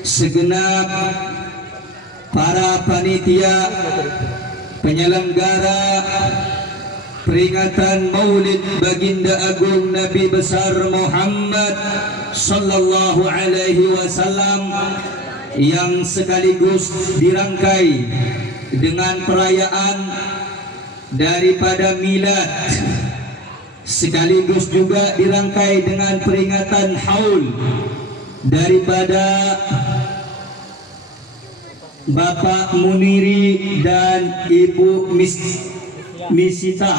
segenap para panitia penyelenggara peringatan Maulid Baginda Agung Nabi besar Muhammad sallallahu alaihi wasallam yang sekaligus dirangkai dengan perayaan daripada milad, sekaligus juga dirangkai dengan peringatan haul daripada Bapak Muniri dan Ibu Mistia.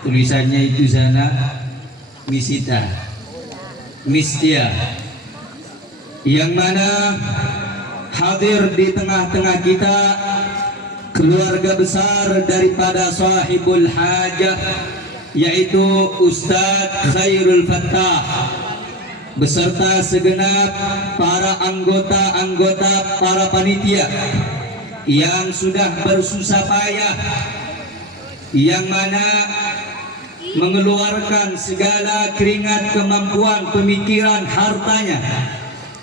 Tulisannya itu sana Mistia, yang mana hadir di tengah-tengah kita keluarga besar daripada sahibul hajah, yaitu Ustadz Khairul Fattah beserta segenap para anggota-anggota para panitia yang sudah bersusah payah, yang mana mengeluarkan segala keringat, kemampuan, pemikiran, hartanya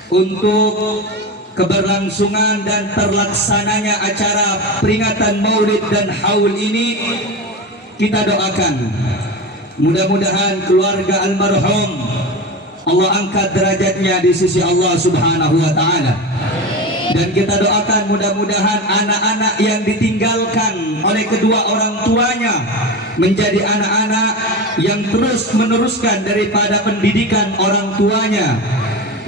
untuk keberlangsungan dan terlaksananya acara peringatan Maulid dan Haul ini. Kita doakan mudah-mudahan keluarga almarhum Allah angkat derajatnya di sisi Allah Subhanahu wa taala, dan kita doakan mudah-mudahan anak-anak yang ditinggalkan oleh kedua orang tuanya menjadi anak-anak yang terus meneruskan daripada pendidikan orang tuanya,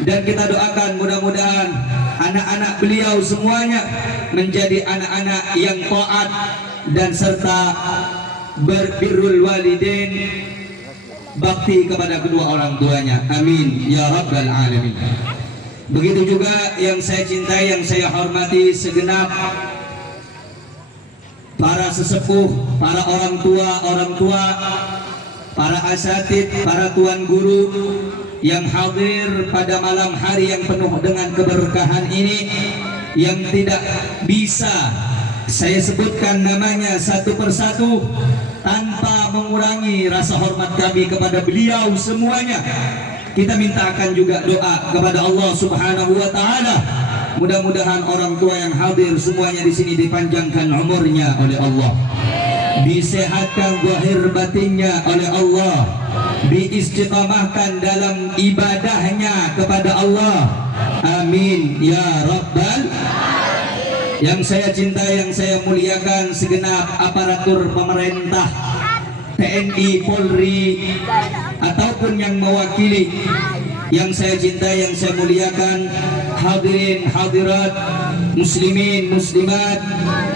dan kita doakan mudah-mudahan anak-anak beliau semuanya menjadi anak-anak yang taat dan serta berbirrul walidain, bakti kepada kedua orang tuanya. Amin ya rabbal alamin. Begitu juga yang saya cintai, yang saya hormati segenap para sesepuh, para orang tua, para asatid, para tuan guru yang hadir pada malam hari yang penuh dengan keberkahan ini, yang tidak bisa saya sebutkan namanya satu persatu tanpa mengurangi rasa hormat kami kepada beliau semuanya. Kita mintakan juga doa kepada Allah Subhanahu wa taala, mudah-mudahan orang tua yang hadir semuanya di sini dipanjangkan umurnya oleh Allah, disehatkan zahir batinnya oleh Allah, diistiqamahkan dalam ibadahnya kepada Allah. Amin ya rabbal. Yang saya cintai, yang saya muliakan segenap aparatur pemerintah, TNI, Polri, ataupun yang mewakili, yang saya cintai, yang saya muliakan, hadirin hadirat, muslimin muslimat,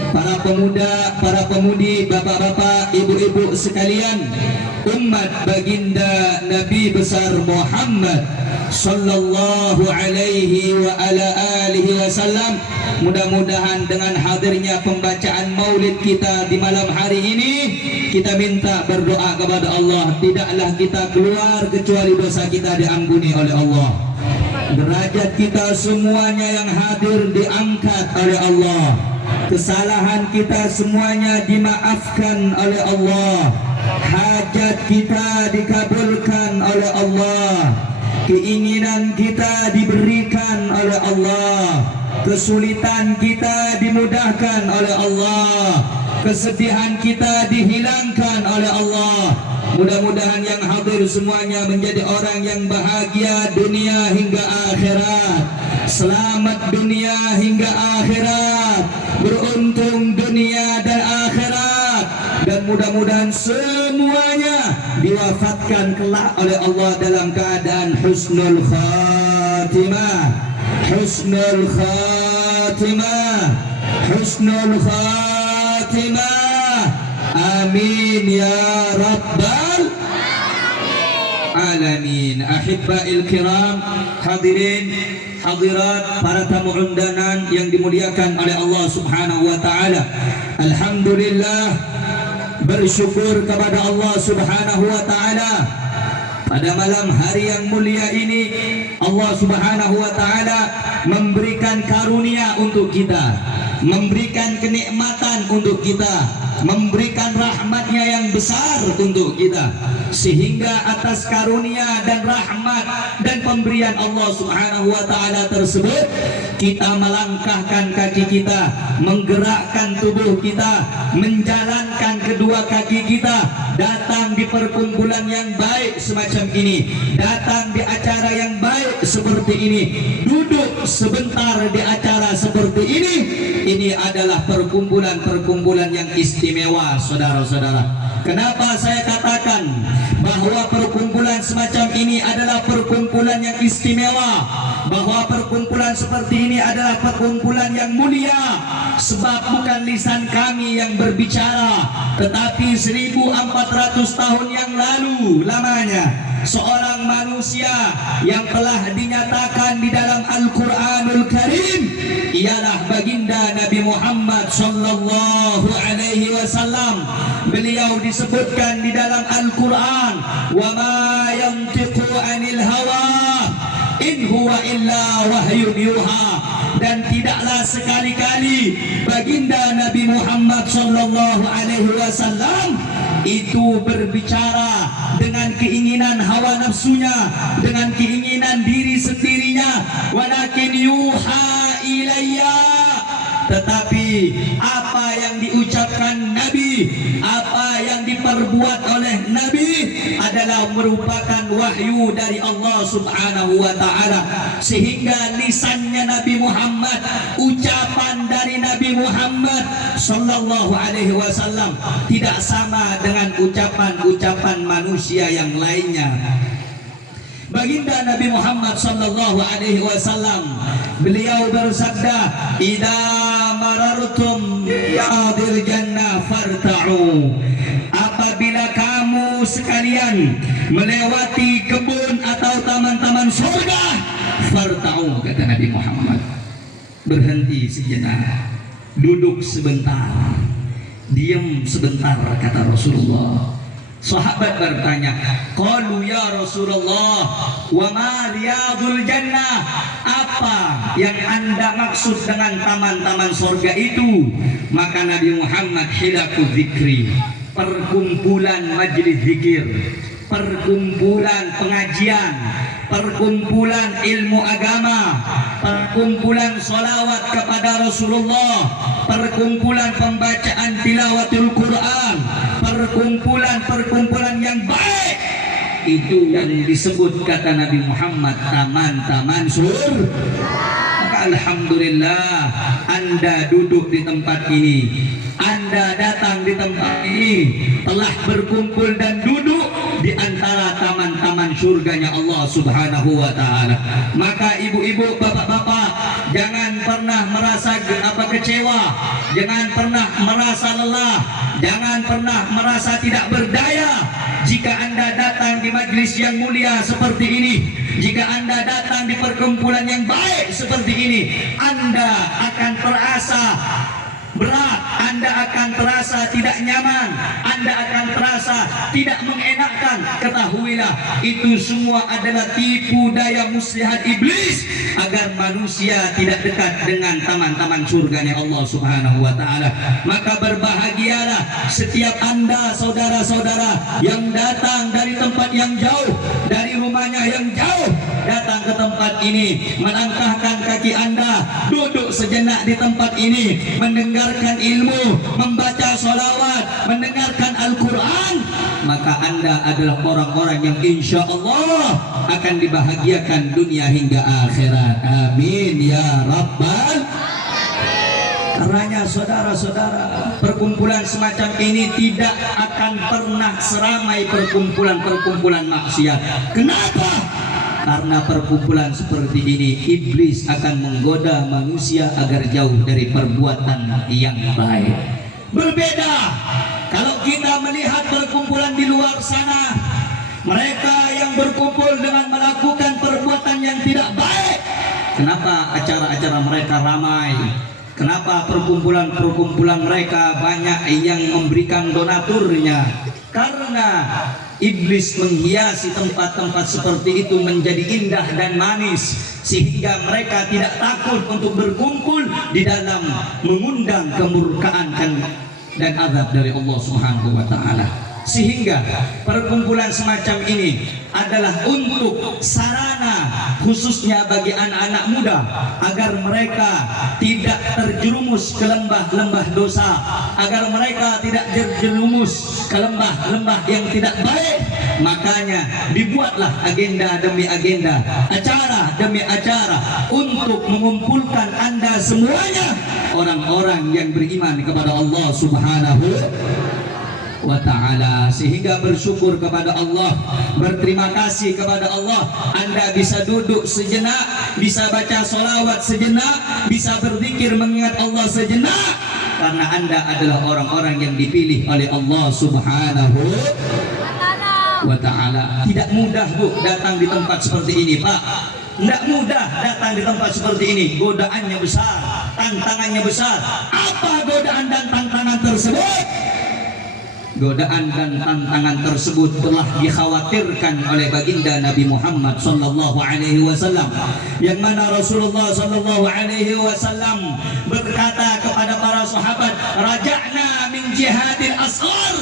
para pemuda, para pemudi, bapak-bapak, ibu-ibu sekalian, umat baginda Nabi besar Muhammad sallallahu alaihi wa ala alihi wasallam. Mudah-mudahan dengan hadirnya pembacaan maulid kita di malam hari ini, kita minta berdoa kepada Allah, tidaklah kita keluar kecuali dosa kita diampuni oleh Allah, derajat kita semuanya yang hadir diangkat oleh Allah, kesalahan kita semuanya dimaafkan oleh Allah, hajat kita dikabulkan oleh Allah, keinginan kita diberikan oleh Allah, kesulitan kita dimudahkan oleh Allah, kesedihan kita dihilangkan oleh Allah. Mudah-mudahan yang hadir semuanya menjadi orang yang bahagia dunia hingga akhirat, selamat dunia hingga akhirat, beruntung dunia dan akhirat, dan mudah-mudahan semuanya diwafatkan kelak oleh Allah dalam keadaan husnul khatimah, husnul khatimah, husnul khatimah. Amin ya rabbal alamin. Ahibba'il kiram, hadirin hadirat, para tamu undangan yang dimuliakan oleh Allah Subhanahu wa taala. Alhamdulillah, bersyukur kepada Allah Subhanahu wa taala pada malam hari yang mulia ini. Allah Subhanahu wa taala memberikan karunia untuk kita, memberikan kenikmatan untuk kita, memberikan rahmatnya yang besar untuk kita, sehingga atas karunia dan rahmat dan pemberian Allah Subhanahu wa taala tersebut kita melangkahkan kaki kita, menggerakkan tubuh kita, menjalankan kedua kaki kita, datang di perkumpulan yang baik semacam ini, datang di acara yang baik seperti ini, duduk sebentar di acara seperti ini adalah perkumpulan yang istimewa, saudara-saudara. Kenapa saya katakan bahwa perkumpulan semacam ini adalah perkumpulan yang istimewa, bahwa perkumpulan seperti ini adalah perkumpulan yang mulia? Sebab bukan lisan kami yang berbicara, tetapi 1400 tahun yang lalu lamanya seorang manusia yang telah dinyatakan di dalam Al-Quranul Karim, ialah baginda Nabi Muhammad sallallahu alaihi wasallam. Beliau disebutkan di dalam Al-Quran, wa ma yantiqu anil hawa in huwa illa wahyun yuha, dan tidaklah sekali-kali baginda Nabi Muhammad sallallahu alaihi wasallam itu berbicara dengan keinginan hawa nafsunya, dengan keinginan diri sendirinya, walakin yuha ilayya, tetapi apa yang diucapkan Nabi, apa yang diperbuat oleh Nabi adalah merupakan wahyu dari Allah Subhanahu wa taala, sehingga lisannya Nabi Muhammad, ucapan dari Nabi Muhammad sallallahu alaihi wasallam tidak sama dengan ucapan-ucapan manusia yang lainnya. Baginda Nabi Muhammad sallallahu alaihi wasallam beliau bersabda, "Idza marartum bi'adil jannah farta'u." Apabila kamu sekalian melewati kebun atau taman-taman surga, farta'u, kata Nabi Muhammad, berhenti sejenak, duduk sebentar, diam sebentar, kata Rasulullah. Sahabat bertanya, qalu ya Rasulullah, wa ma riyadul jannah? Apa yang Anda maksud dengan taman-taman surga itu? Maka Nabi Muhammad, hilakul zikri, perkumpulan majlis zikir, perkumpulan pengajian, perkumpulan ilmu agama, perkumpulan salawat kepada Rasulullah, perkumpulan pembacaan tilawatul Quran, perkumpulan yang baik. Itu yang disebut, kata Nabi Muhammad, taman-taman surga. Maka alhamdulillah Anda duduk di tempat ini, Anda datang di tempat ini, telah berkumpul dan duduk di antara taman-taman surganya Allah Subhanahu wa taala. Maka ibu-ibu, bapak-bapak, jangan pernah merasa kecewa, jangan pernah merasa lelah, jangan pernah merasa tidak berdaya. Jika Anda datang di majlis yang mulia seperti ini, jika Anda datang di perkumpulan yang baik seperti ini, Anda akan terasa berat, Anda akan terasa tidak nyaman, Anda akan terasa tidak mengenakkan. Ketahuilah, itu semua adalah tipu daya muslihat iblis agar manusia tidak dekat dengan taman-taman surganya Allah Subhanahu wa taala. Maka berbahagialah setiap Anda, saudara-saudara, yang datang dari tempat yang jauh, dari rumahnya yang jauh, datang ke tempat ini, melangkahkan kaki Anda, duduk sejenak di tempat ini, mendengarkan ilmu, membaca sholawat, mendengarkan Al-Quran, maka Anda adalah orang-orang yang insya Allah akan dibahagiakan dunia hingga akhirat. Amin ya Rabbal. Karenanya saudara-saudara, perkumpulan semacam ini tidak akan pernah seramai perkumpulan-perkumpulan maksiat. Kenapa? Karena perkumpulan seperti ini, iblis akan menggoda manusia agar jauh dari perbuatan yang baik. Berbeda kalau kita melihat perkumpulan di luar sana, mereka yang berkumpul dengan melakukan perbuatan yang tidak baik. Kenapa acara-acara mereka ramai? Kenapa perkumpulan mereka banyak yang memberikan donaturnya? Karena Iblis menghiasi tempat-tempat seperti itu menjadi indah dan manis, sehingga mereka tidak takut untuk berkumpul di dalam mengundang kemurkaan dan azab dari Allah Subhanahu wa taala. Sehingga perkumpulan semacam ini adalah untuk sarana khususnya bagi anak-anak muda agar mereka tidak terjerumus ke lembah-lembah dosa, agar mereka tidak terjerumus ke lembah-lembah yang tidak baik. Makanya dibuatlah agenda demi agenda, acara demi acara untuk mengumpulkan Anda semuanya, orang-orang yang beriman kepada Allah Subhanahu wa ta'ala, sehingga bersyukur kepada Allah, berterima kasih kepada Allah. Anda bisa duduk sejenak, bisa baca sholawat sejenak, bisa berzikir mengingat Allah sejenak, karena Anda adalah orang-orang yang dipilih oleh Allah Subhanahu wa ta'ala. Tidak mudah Bu datang di tempat seperti ini Pak, tidak mudah datang di tempat seperti ini. Godaannya besar, tantangannya besar. Apa godaan dan tantangan tersebut? Godaan dan tantangan tersebut telah dikhawatirkan oleh baginda Nabi Muhammad sallallahu alaihi wasallam, yang mana Rasulullah sallallahu alaihi wasallam berkata kepada para sahabat, raja'na min jihadil asghar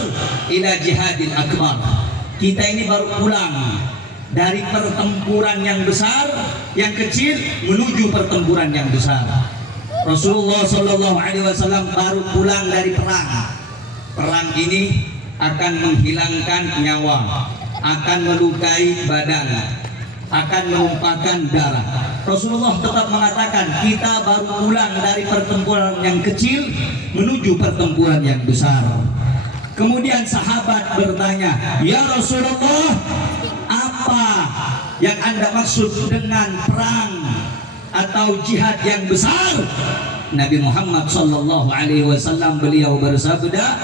ila jihadil akbar. Kita ini baru pulang dari pertempuran yang besar, yang kecil menuju pertempuran yang besar. Rasulullah sallallahu alaihi wasallam baru pulang dari perang. Perang ini akan menghilangkan nyawa, akan melukai badan, akan menumpahkan darah. Rasulullah tetap mengatakan kita baru pulang dari pertempuran yang kecil menuju pertempuran yang besar. Kemudian sahabat bertanya, ya Rasulullah, apa yang Anda maksud dengan perang atau jihad yang besar? Nabi Muhammad sallallahu alaihi wasallam beliau bersabda,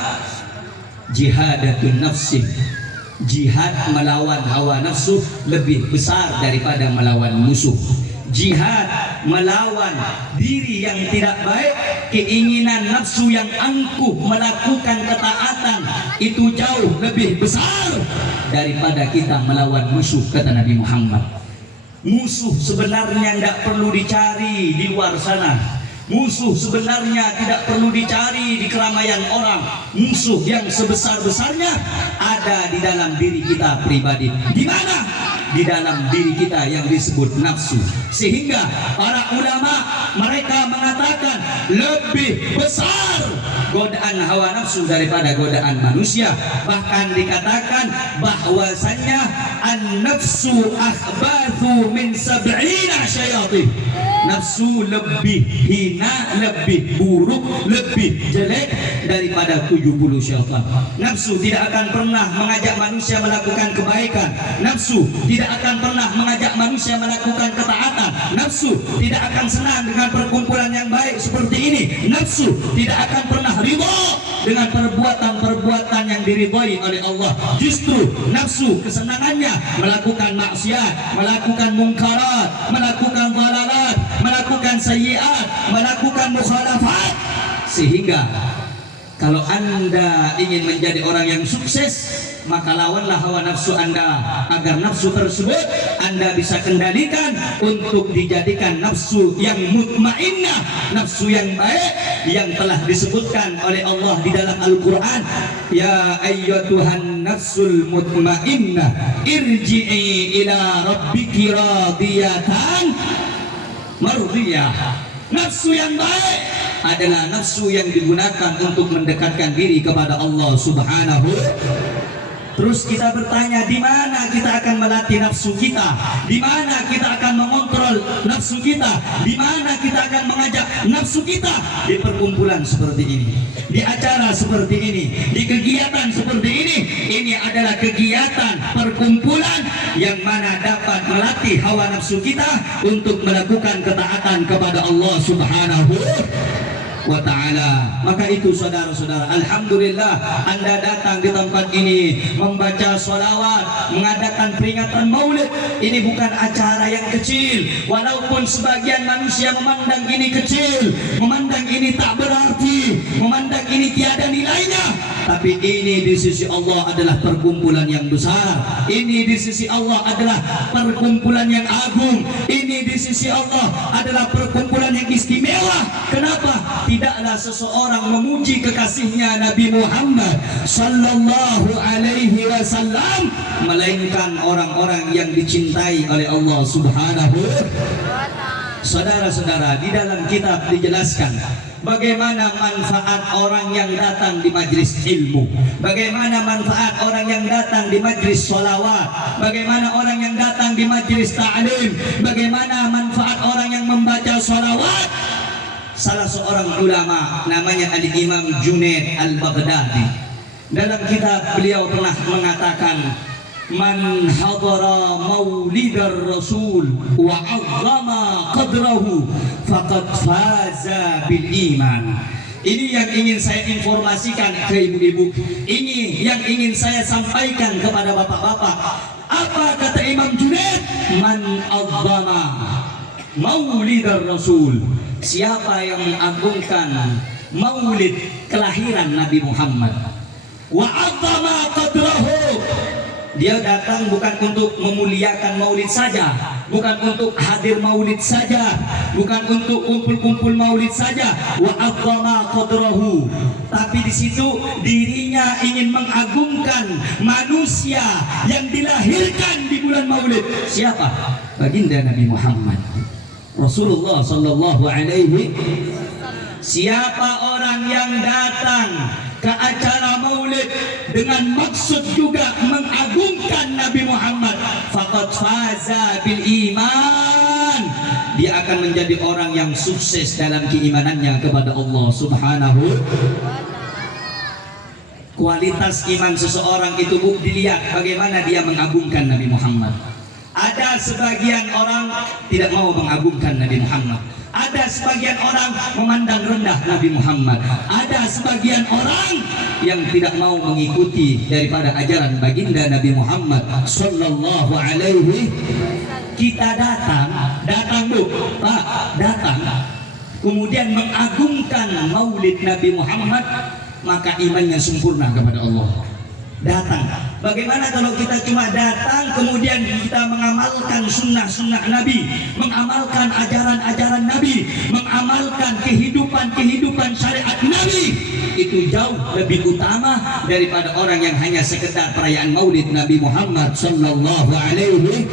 jihadatun nafsi, jihad melawan hawa nafsu lebih besar daripada melawan musuh. Jihad melawan diri yang tidak baik, keinginan nafsu yang angkuh melakukan ketaatan, itu jauh lebih besar daripada kita melawan musuh, kata Nabi Muhammad. Musuh sebenarnya tidak perlu dicari di luar sana. Musuh sebenarnya tidak perlu dicari di keramaian orang. Musuh yang sebesar-besarnya ada di dalam diri kita pribadi. Di mana? Di dalam diri kita yang disebut nafsu. Sehingga para ulama mereka mengatakan lebih besar godaan hawa nafsu daripada godaan manusia. Bahkan dikatakan bahwasannya an-nafsu akhbathu min sab'ina syayatin. Nafsu lebih hina, lebih buruk, lebih jelek daripada 70 syaitan. Nafsu tidak akan pernah mengajak manusia melakukan kebaikan. Nafsu tidak akan pernah mengajak manusia melakukan ketaatan. Nafsu tidak akan senang dengan perkumpulan yang baik seperti ini. Nafsu tidak akan pernah ridha dengan perbuatan-perbuatan yang diridhai oleh Allah. Justru nafsu kesenangannya melakukan maksiat, melakukan mungkarat, melakukan dhalalat, melakukan sayyiat, melakukan mukhalafat. Sehingga kalau Anda ingin menjadi orang yang sukses, maka lawanlah hawa nafsu Anda, agar nafsu tersebut Anda bisa kendalikan untuk dijadikan nafsu yang mutmainnah, nafsu yang baik, yang telah disebutkan oleh Allah di dalam Al-Quran, ya ayyatuhan nafsul mutmainnah irji'i ila rabbiki radiyatan mardiyah. Nafsu yang baik adalah nafsu yang digunakan untuk mendekatkan diri kepada Allah Subhanahu. Terus kita bertanya, di mana kita akan melatih nafsu kita? Di mana kita akan mengontrol nafsu kita? Di mana kita akan mengajak nafsu kita? Di perkumpulan seperti ini, di acara seperti ini, di kegiatan seperti ini. Ini adalah kegiatan perkumpulan yang mana dapat melatih hawa nafsu kita untuk melakukan ketaatan kepada Allah Subhanahu wa ta'ala. Maka itu saudara-saudara, alhamdulillah Anda datang di tempat ini membaca sholawat, mengadakan peringatan maulid. Ini bukan acara yang kecil, walaupun sebagian manusia memandang ini kecil, memandang ini tak berarti, memandang ini tiada nilainya, tapi ini di sisi Allah adalah perkumpulan yang besar. Ini di sisi Allah adalah perkumpulan yang agung. Ini di sisi Allah adalah perkumpulan yang istimewa. Kenapa? Tidaklah seseorang memuji kekasihnya Nabi Muhammad sallallahu alaihi wasallam melainkan orang-orang yang dicintai oleh Allah Subhanahu. Saudara-saudara, di dalam kitab dijelaskan bagaimana manfaat orang yang datang di majlis ilmu, bagaimana manfaat orang yang datang di majlis sholawat, bagaimana orang yang datang di majlis ta'lim, bagaimana manfaat orang yang membaca sholawat. Salah seorang ulama namanya Al-Imam Junaid Al-Baghdadi, dalam kitab beliau pernah mengatakan, man hadara maulidar rasul wa 'azzama qadrahu faqad faza bil iman. Ini yang ingin saya informasikan ke ibu-ibu, ini yang ingin saya sampaikan kepada bapak-bapak. Apa kata Imam Junaid? Man 'azzama maulidar rasul, siapa yang mengagungkan maulid kelahiran Nabi Muhammad, wa 'azzama qadrahu, dia datang bukan untuk memuliakan maulid saja, bukan untuk hadir maulid saja, bukan untuk kumpul-kumpul maulid saja, wa 'azzama qadrahu, tapi di situ dirinya ingin mengagungkan manusia yang dilahirkan di bulan maulid. Siapa? Baginda Nabi Muhammad Rasulullah sallallahu alaihi. Siapa orang yang datang ke acara maulid dengan maksud juga mengagungkan Nabi Muhammad, faqad faza bil iman, dia akan menjadi orang yang sukses dalam keimanannya kepada Allah Subhanahu. Kualitas iman seseorang itu dilihat bagaimana dia mengagungkan Nabi Muhammad. Ada sebagian orang tidak mau mengagungkan Nabi Muhammad, ada sebagian orang memandang rendah Nabi Muhammad, ada sebagian orang yang tidak mau mengikuti daripada ajaran baginda Nabi Muhammad sallallahu alaihi. Kita datang bu, Pak, datang kemudian mengagungkan maulid Nabi Muhammad, maka imannya sempurna kepada Allah. Datang. Bagaimana kalau kita cuma datang kemudian kita mengamalkan sunnah-sunnah Nabi, mengamalkan ajaran-ajaran Nabi, mengamalkan kehidupan syariat Nabi? Itu jauh lebih utama daripada orang yang hanya sekedar perayaan maulid Nabi Muhammad sallallahu alaihi.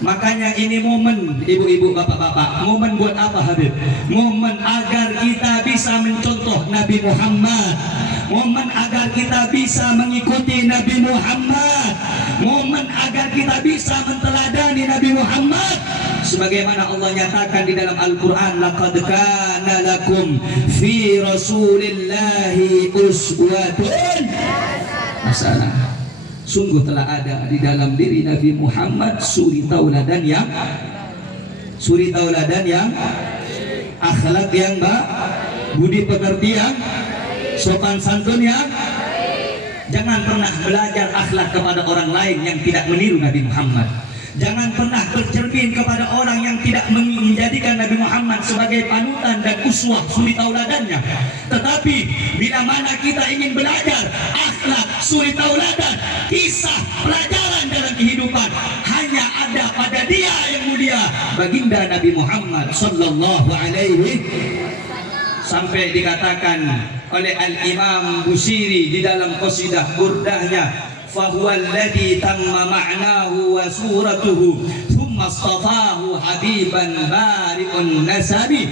Makanya ini momen, ibu-ibu, bapak-bapak, momen buat apa hadir? Momen agar kita bisa mencontoh Nabi Muhammad, momen agar kita bisa mengikuti Nabi Muhammad, momen agar kita bisa menteladani Nabi Muhammad, sebagaimana Allah nyatakan di dalam Al-Quran, laqad kana lakum fi rasulillahi uswatun hasanah. Sungguh telah ada di dalam diri Nabi Muhammad suri tauladan yang akhlak yang baik, budi pekerti yang sopan santun yang. Jangan pernah belajar akhlak kepada orang lain yang tidak meniru Nabi Muhammad. Jangan pernah bercermin kepada orang yang tidak menjadikan Nabi Muhammad sebagai panutan dan uswah suri tauladannya. Tetapi bila mana kita ingin belajar akhlak suri tauladan, kisah pelajaran dalam kehidupan, hanya ada pada dia yang mulia, baginda Nabi Muhammad sallallahu alaihi. Sampai dikatakan oleh Al-Imam Busiri di dalam qasidah burdahnya, fahuwa alladhi tamma ma'nahu wa suratuhu thumma astafahu habiban bari'un nasabi.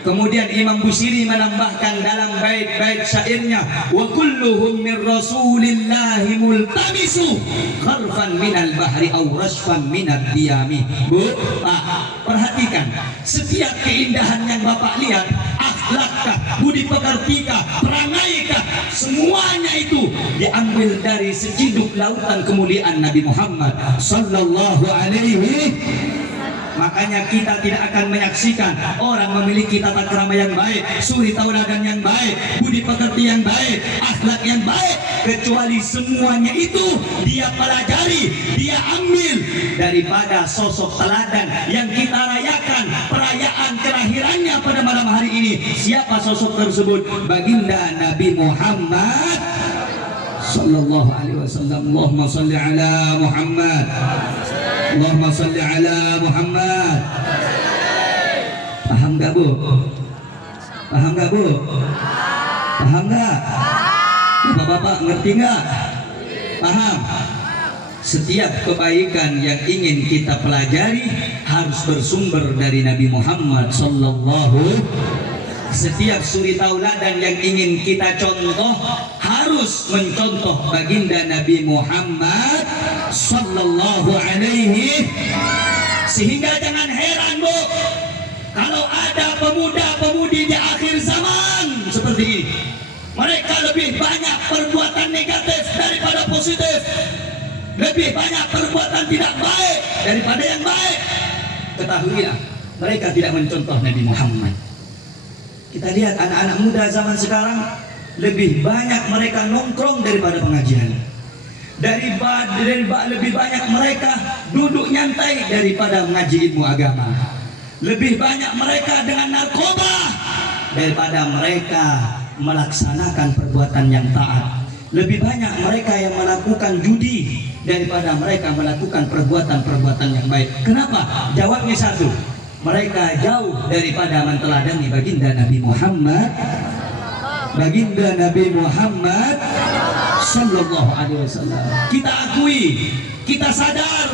Kemudian Imam Busiri menambahkan dalam bait-bait syairnya, wa kulluhum min rasulillahi multamisu kharfan minal bahri aw rashfan minad diyami. Bu, Pak, perhatikan setiap keindahan yang Bapak lihat, akhlakkah, budi pekertikah, perangaikah, semuanya itu diambil dari seciduk lautan kemuliaan Nabi Muhammad sallallahu alaihi. Makanya kita tidak akan menyaksikan orang memiliki tata krama yang baik, suri tauladan yang baik, budi pekerti yang baik, akhlak yang baik, kecuali semuanya itu dia pelajari, dia ambil daripada sosok teladan yang kita rayakan perayaan kelahirannya pada malam hari ini. Siapa sosok tersebut? Baginda Nabi Muhammad sallallahu alaihi wasallam. Allahumma salli ala Muhammad, Allahumma salli ala Muhammad. Paham gak Bu? Paham gak Bu? Paham gak? Bapak-bapak ngerti gak? Paham? Setiap kebaikan yang ingin kita pelajari harus bersumber dari Nabi Muhammad sallallahu. Setiap suri tauladan yang ingin kita contoh harus mencontoh baginda Nabi Muhammad sallallahu alaihi. Sehingga jangan heran Bu, kalau ada pemuda-pemudi di akhir zaman seperti ini, mereka lebih banyak perbuatan negatif daripada positif, lebih banyak perbuatan tidak baik daripada yang baik. Ketahuilah, mereka tidak mencontoh Nabi Muhammad. Kita lihat anak-anak muda zaman sekarang lebih banyak mereka nongkrong daripada pengajian. Lebih banyak mereka duduk nyantai daripada mengaji ilmu agama. Lebih banyak mereka dengan narkoba daripada mereka melaksanakan perbuatan yang taat. Lebih banyak mereka yang melakukan judi daripada mereka melakukan perbuatan-perbuatan yang baik. Kenapa? Jawabnya satu, mereka jauh daripada menteladani baginda Nabi Muhammad, baginda Nabi Muhammad sallallahu alaihi wasallam. Kita akui, kita sadar,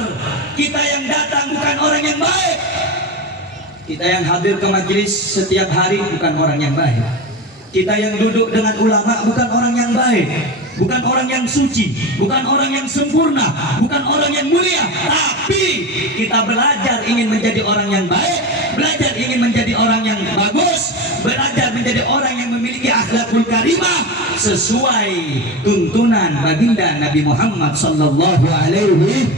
kita yang datang bukan orang yang baik. Kita yang hadir ke majelis setiap hari bukan orang yang baik. Kita yang duduk dengan ulama bukan orang yang baik, bukan orang yang suci, bukan orang yang sempurna, bukan orang yang mulia. Tapi kita belajar ingin menjadi orang yang baik, belajar ingin menjadi orang yang bagus, belajar menjadi orang yang memiliki akhlakul karimah sesuai tuntunan baginda Nabi Muhammad sallallahu alaihi.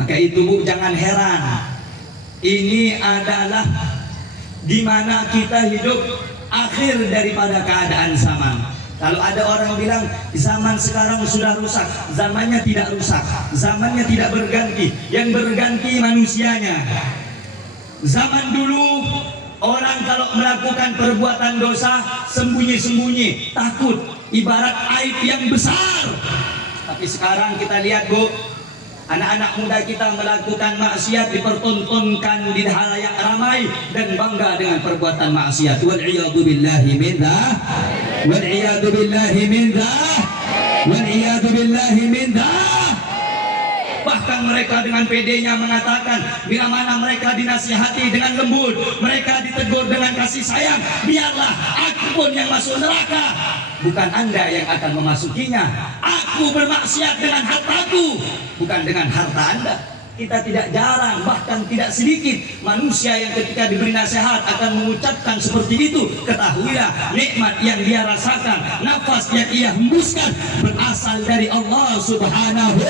Maka itu Bu, jangan heran. Ini adalah di mana kita hidup akhir daripada keadaan zaman. Kalau ada orang bilang zaman sekarang sudah rusak, zamannya tidak rusak, zamannya tidak berganti, yang berganti manusianya. Zaman dulu orang kalau melakukan perbuatan dosa sembunyi-sembunyi, takut, ibarat aib yang besar. Tapi sekarang kita lihat Bu, anak-anak muda kita melakukan maksiat dipertontonkan di halayak ramai dan bangga dengan perbuatan maksiat. Wal'iyadu billahi min dzalik. Wal'iyadu billahi min dzalik. Wal'iyadu billahi min dzalik. Bahkan mereka dengan pedenya mengatakan, bila mana mereka dinasihati dengan lembut, mereka ditegur dengan kasih sayang, biarlah aku pun yang masuk neraka, bukan Anda yang akan memasukinya. Aku bermaksiat dengan hartaku, bukan dengan harta Anda. Kita tidak jarang, bahkan tidak sedikit manusia yang ketika diberi nasihat akan mengucapkan seperti itu. Ketahuilah, nikmat yang dia rasakan, nafas yang ia hembuskan berasal dari Allah Subhanahu.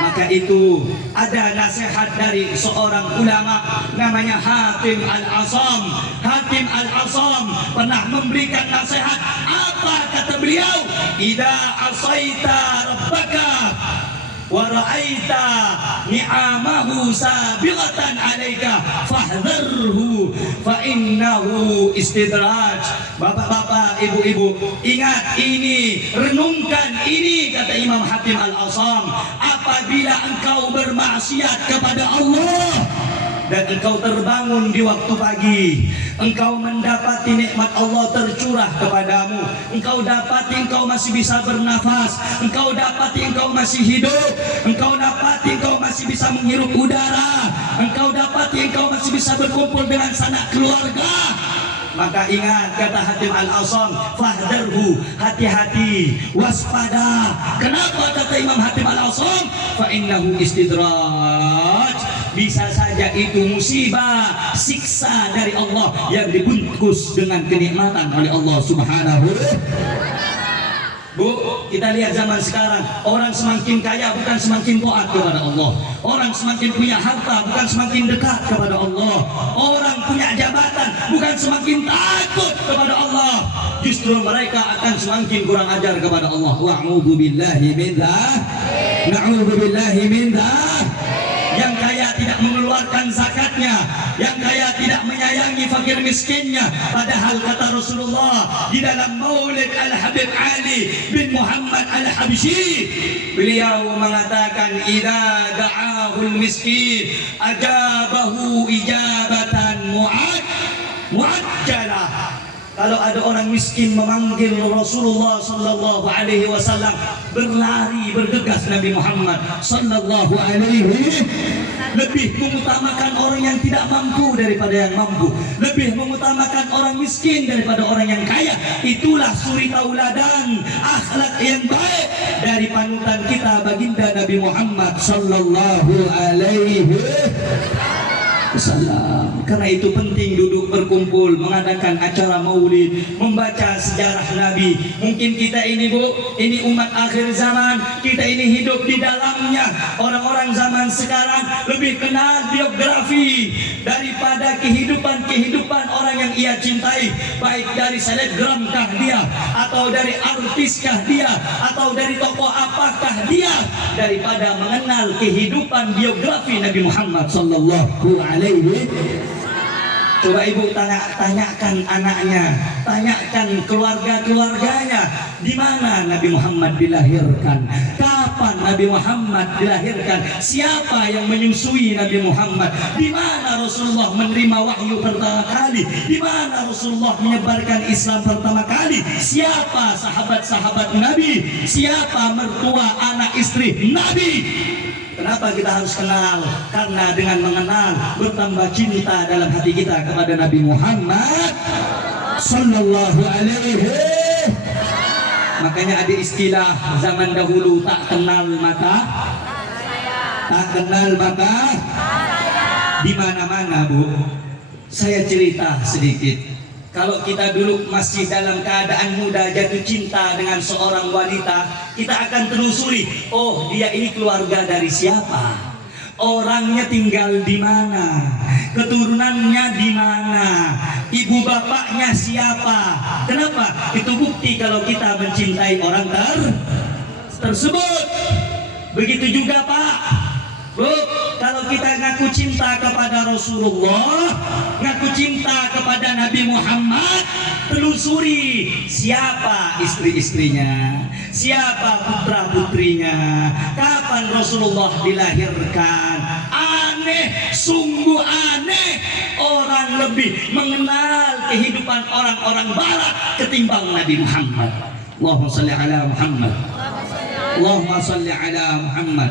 Maka itu ada nasihat dari seorang ulama namanya Hatim Al-Asam. Hatim Al-Asam pernah memberikan nasihat. Apa kata beliau? Idza asaita rabbaka wa ra'aita ni'amahu sabiqatan 'alaika fahdharhu fa innahu istidraj. Bapak-bapak, ibu-ibu, ingat ini, renungkan ini, kata Imam Hatim Al-Asam. Apabila engkau bermaksiat kepada Allah dan engkau terbangun di waktu pagi, engkau mendapati nikmat Allah tercurah kepadamu, engkau dapati engkau masih bisa bernafas, engkau dapati engkau masih hidup, engkau dapati engkau masih bisa menghirup udara, engkau dapati engkau masih bisa berkumpul dengan sanak keluarga, maka ingat kata Hatim Al-Asam, fahdarhu, hati-hati, waspada. Kenapa kata Imam Hatim Al-Asam? Fa innahu istidraj. Bisa saja itu musibah, siksa dari Allah yang dibungkus dengan kenikmatan oleh Allah Subhanahu. Bu, kita lihat zaman sekarang, orang semakin kaya bukan semakin taat kepada Allah. Orang semakin punya harta bukan semakin dekat kepada Allah. Orang punya jabatan bukan semakin takut kepada Allah. Justru mereka akan semakin kurang ajar kepada Allah. Wa'udzu billahi min dzalik. Na'udzu billahi min dzalik. Yang kaya tidak mengeluarkan zakatnya, yang kaya tidak menyayangi fakir miskinnya. Padahal kata Rasulullah di dalam Maulid Al-Habib Ali bin Muhammad Al-Habsyi, beliau mengatakan, idza da'ahul miskin ajabahu ijabatan muajjalah. Kalau ada orang miskin memanggil Rasulullah sallallahu alaihi wasallam, berlari bergegas Nabi Muhammad sallallahu alaihi, lebih mengutamakan orang yang tidak mampu daripada yang mampu, lebih mengutamakan orang miskin daripada orang yang kaya. Itulah suri tauladan akhlak yang baik dari panutan kita baginda Nabi Muhammad sallallahu alaihi wasallam. Karena itu penting duduk berkumpul, mengadakan acara maulid, membaca sejarah Nabi. Mungkin kita ini, Bu, ini umat akhir zaman, kita ini hidup di dalamnya. Orang-orang zaman sekarang lebih kenal biografi daripada kehidupan orang yang ia cintai, baik dari selebgramkah dia, atau dari artiskah dia, atau dari tokoh apakah dia, daripada mengenal kehidupan biografi Nabi Muhammad sallallahu alaihi. Coba ibu tanyakan anaknya, tanyakan keluarganya, di mana Nabi Muhammad dilahirkan, kapan Nabi Muhammad dilahirkan, siapa yang menyusui Nabi Muhammad, di mana Rasulullah menerima wahyu pertama kali, di mana Rasulullah menyebarkan Islam pertama kali, siapa sahabat-sahabat Nabi, siapa mertua anak istri Nabi. Kenapa kita harus kenal? Karena dengan mengenal bertambah cinta dalam hati kita kepada Nabi Muhammad sallallahu alaihi. Makanya ada istilah zaman dahulu, tak kenal maka di mana-mana, Bu. Saya cerita sedikit. Kalau kita dulu masih dalam keadaan muda jatuh cinta dengan seorang wanita, kita akan telusuri, oh dia ini keluarga dari siapa, orangnya tinggal di mana, keturunannya di mana, ibu bapaknya siapa. Kenapa? Itu bukti kalau kita mencintai orang tersebut. Begitu juga Pak, Bu, kalau kita ngaku cinta kepada Rasulullah, ngaku cinta kepada Nabi Muhammad, telusuri siapa istri-istrinya, siapa putra-putrinya, kapan Rasulullah dilahirkan. Aneh, sungguh aneh, orang lebih mengenal kehidupan orang-orang barat ketimbang Nabi Muhammad. Allahumma salli ala Muhammad. Allahumma salli ala Muhammad.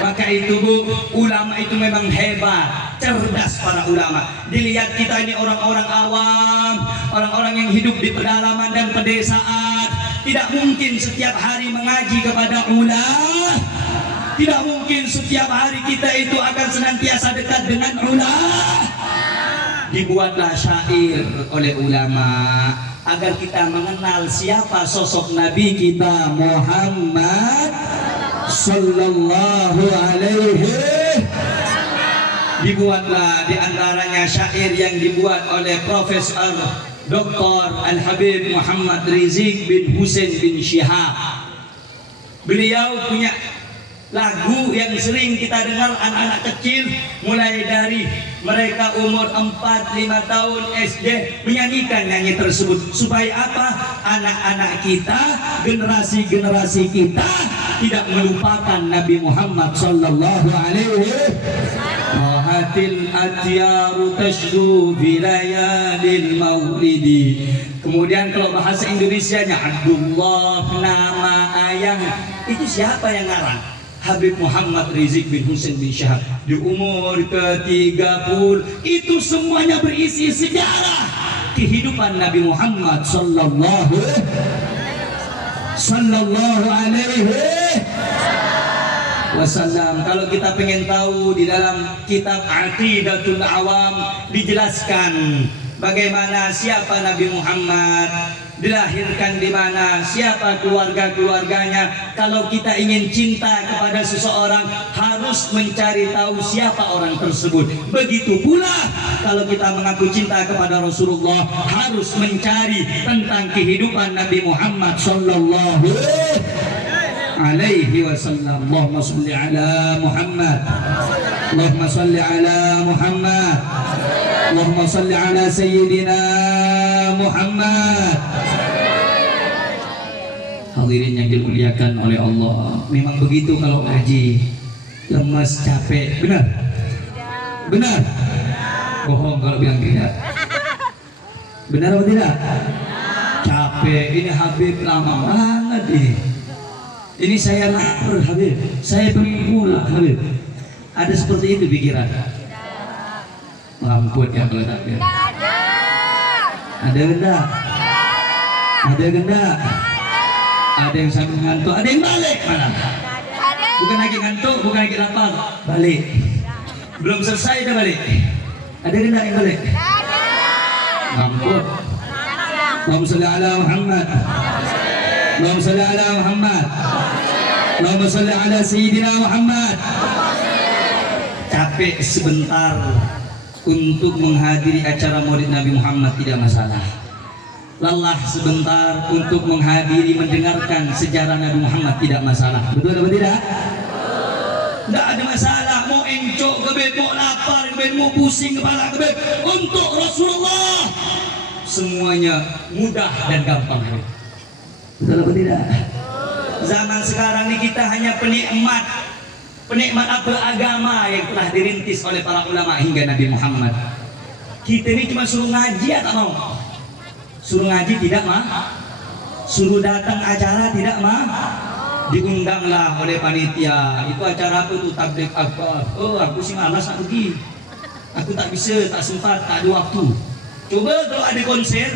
Maka itu, Bu, ulama itu memang hebat, cerdas para ulama. Dilihat kita ini orang-orang awam, orang-orang yang hidup di pedalaman dan pedesaan, tidak mungkin setiap hari mengaji kepada ulama. Tidak mungkin setiap hari kita itu akan senantiasa dekat dengan ulama. Dibuatlah syair oleh ulama agar kita mengenal siapa sosok Nabi kita Muhammad sallallahu alaihi. Dibuatlah diantaranya syair yang dibuat oleh Profesor Dr. Al-Habib Muhammad Rizik bin Husain bin Syihab. Beliau punya lagu yang sering kita dengar anak-anak kecil, mulai dari mereka umur 4-5 tahun SD menyanyikan nyanyi tersebut. Supaya apa? Anak-anak kita, generasi-generasi kita tidak melupakan Nabi Muhammad sallallahu alaihi wasallam. Atyaru tashdu bilayalil maulidi. Kemudian kalau bahasa Indonesianya, Abdullah nama ayah, itu siapa yang ngarang? Habib Muhammad Rizik bin Husain bin Syihab. Di umur ke-30 itu semuanya berisi sejarah kehidupan Nabi Muhammad sallallahu alaihi wasallam. Kalau kita pengen tahu, di dalam kitab Aqidatul Awam dijelaskan bagaimana siapa Nabi Muhammad. dilahirkan di mana, siapa keluarga-keluarganya. Kalau kita ingin cinta kepada seseorang, harus mencari tahu siapa orang tersebut. Begitu pula kalau kita mengaku cinta kepada Rasulullah, harus mencari tentang kehidupan Nabi Muhammad sallallahu alaihi wasallam. Allahumma shalli ala Muhammad, Allahumma shalli ala Muhammad, Allahumma shalli ala Sayyidina Muhammad. Hadirin yang dimuliakan oleh Allah, memang begitu kalau ngaji, lemas, capek. Benar? Benar? Bohong kalau bilang tidak. Benar atau tidak? Capek, ini Habib lama banget ini. Ini saya lapar Habib, saya pengen pulang Habib. Ada seperti itu pikiran? Mamput ya kalau tak ada. Ada enggak? Ada enggak? Ada yang sambil ngantuk, ada yang balik malah. Bukan lagi ngantuk, bukan lagi lapar, balik. Belum selesai dah balik. Ada enggak yang balik? Mamput. Allahumma shalli ala Muhammad, Allahumma shalli ala Muhammad, Allahumma shalli ala Sayyidina Muhammad. Capek sebentar untuk menghadiri acara Maulid Nabi Muhammad tidak masalah. Lelah sebentar untuk menghadiri mendengarkan sejarah Nabi Muhammad tidak masalah. Betul atau tidak? Tidak ada masalah. Mau encok kebet, mau lapar kebet, mau pusing kepala kebet, untuk Rasulullah semuanya mudah dan gampang. Betul atau tidak? Zaman sekarang ini kita hanya penikmat agama yang telah dirintis oleh para ulama hingga Nabi Muhammad. Kita ini cuma suruh ngaji atau mau? Suruh ngaji tidak mah, suruh datang acara tidak mah, diundanglah oleh panitia. Itu acara apa tuh, tabligh akbar. Oh aku sih malas nak pergi, aku tak bisa, tak sempat, tak ada waktu. Coba kalau ada konser,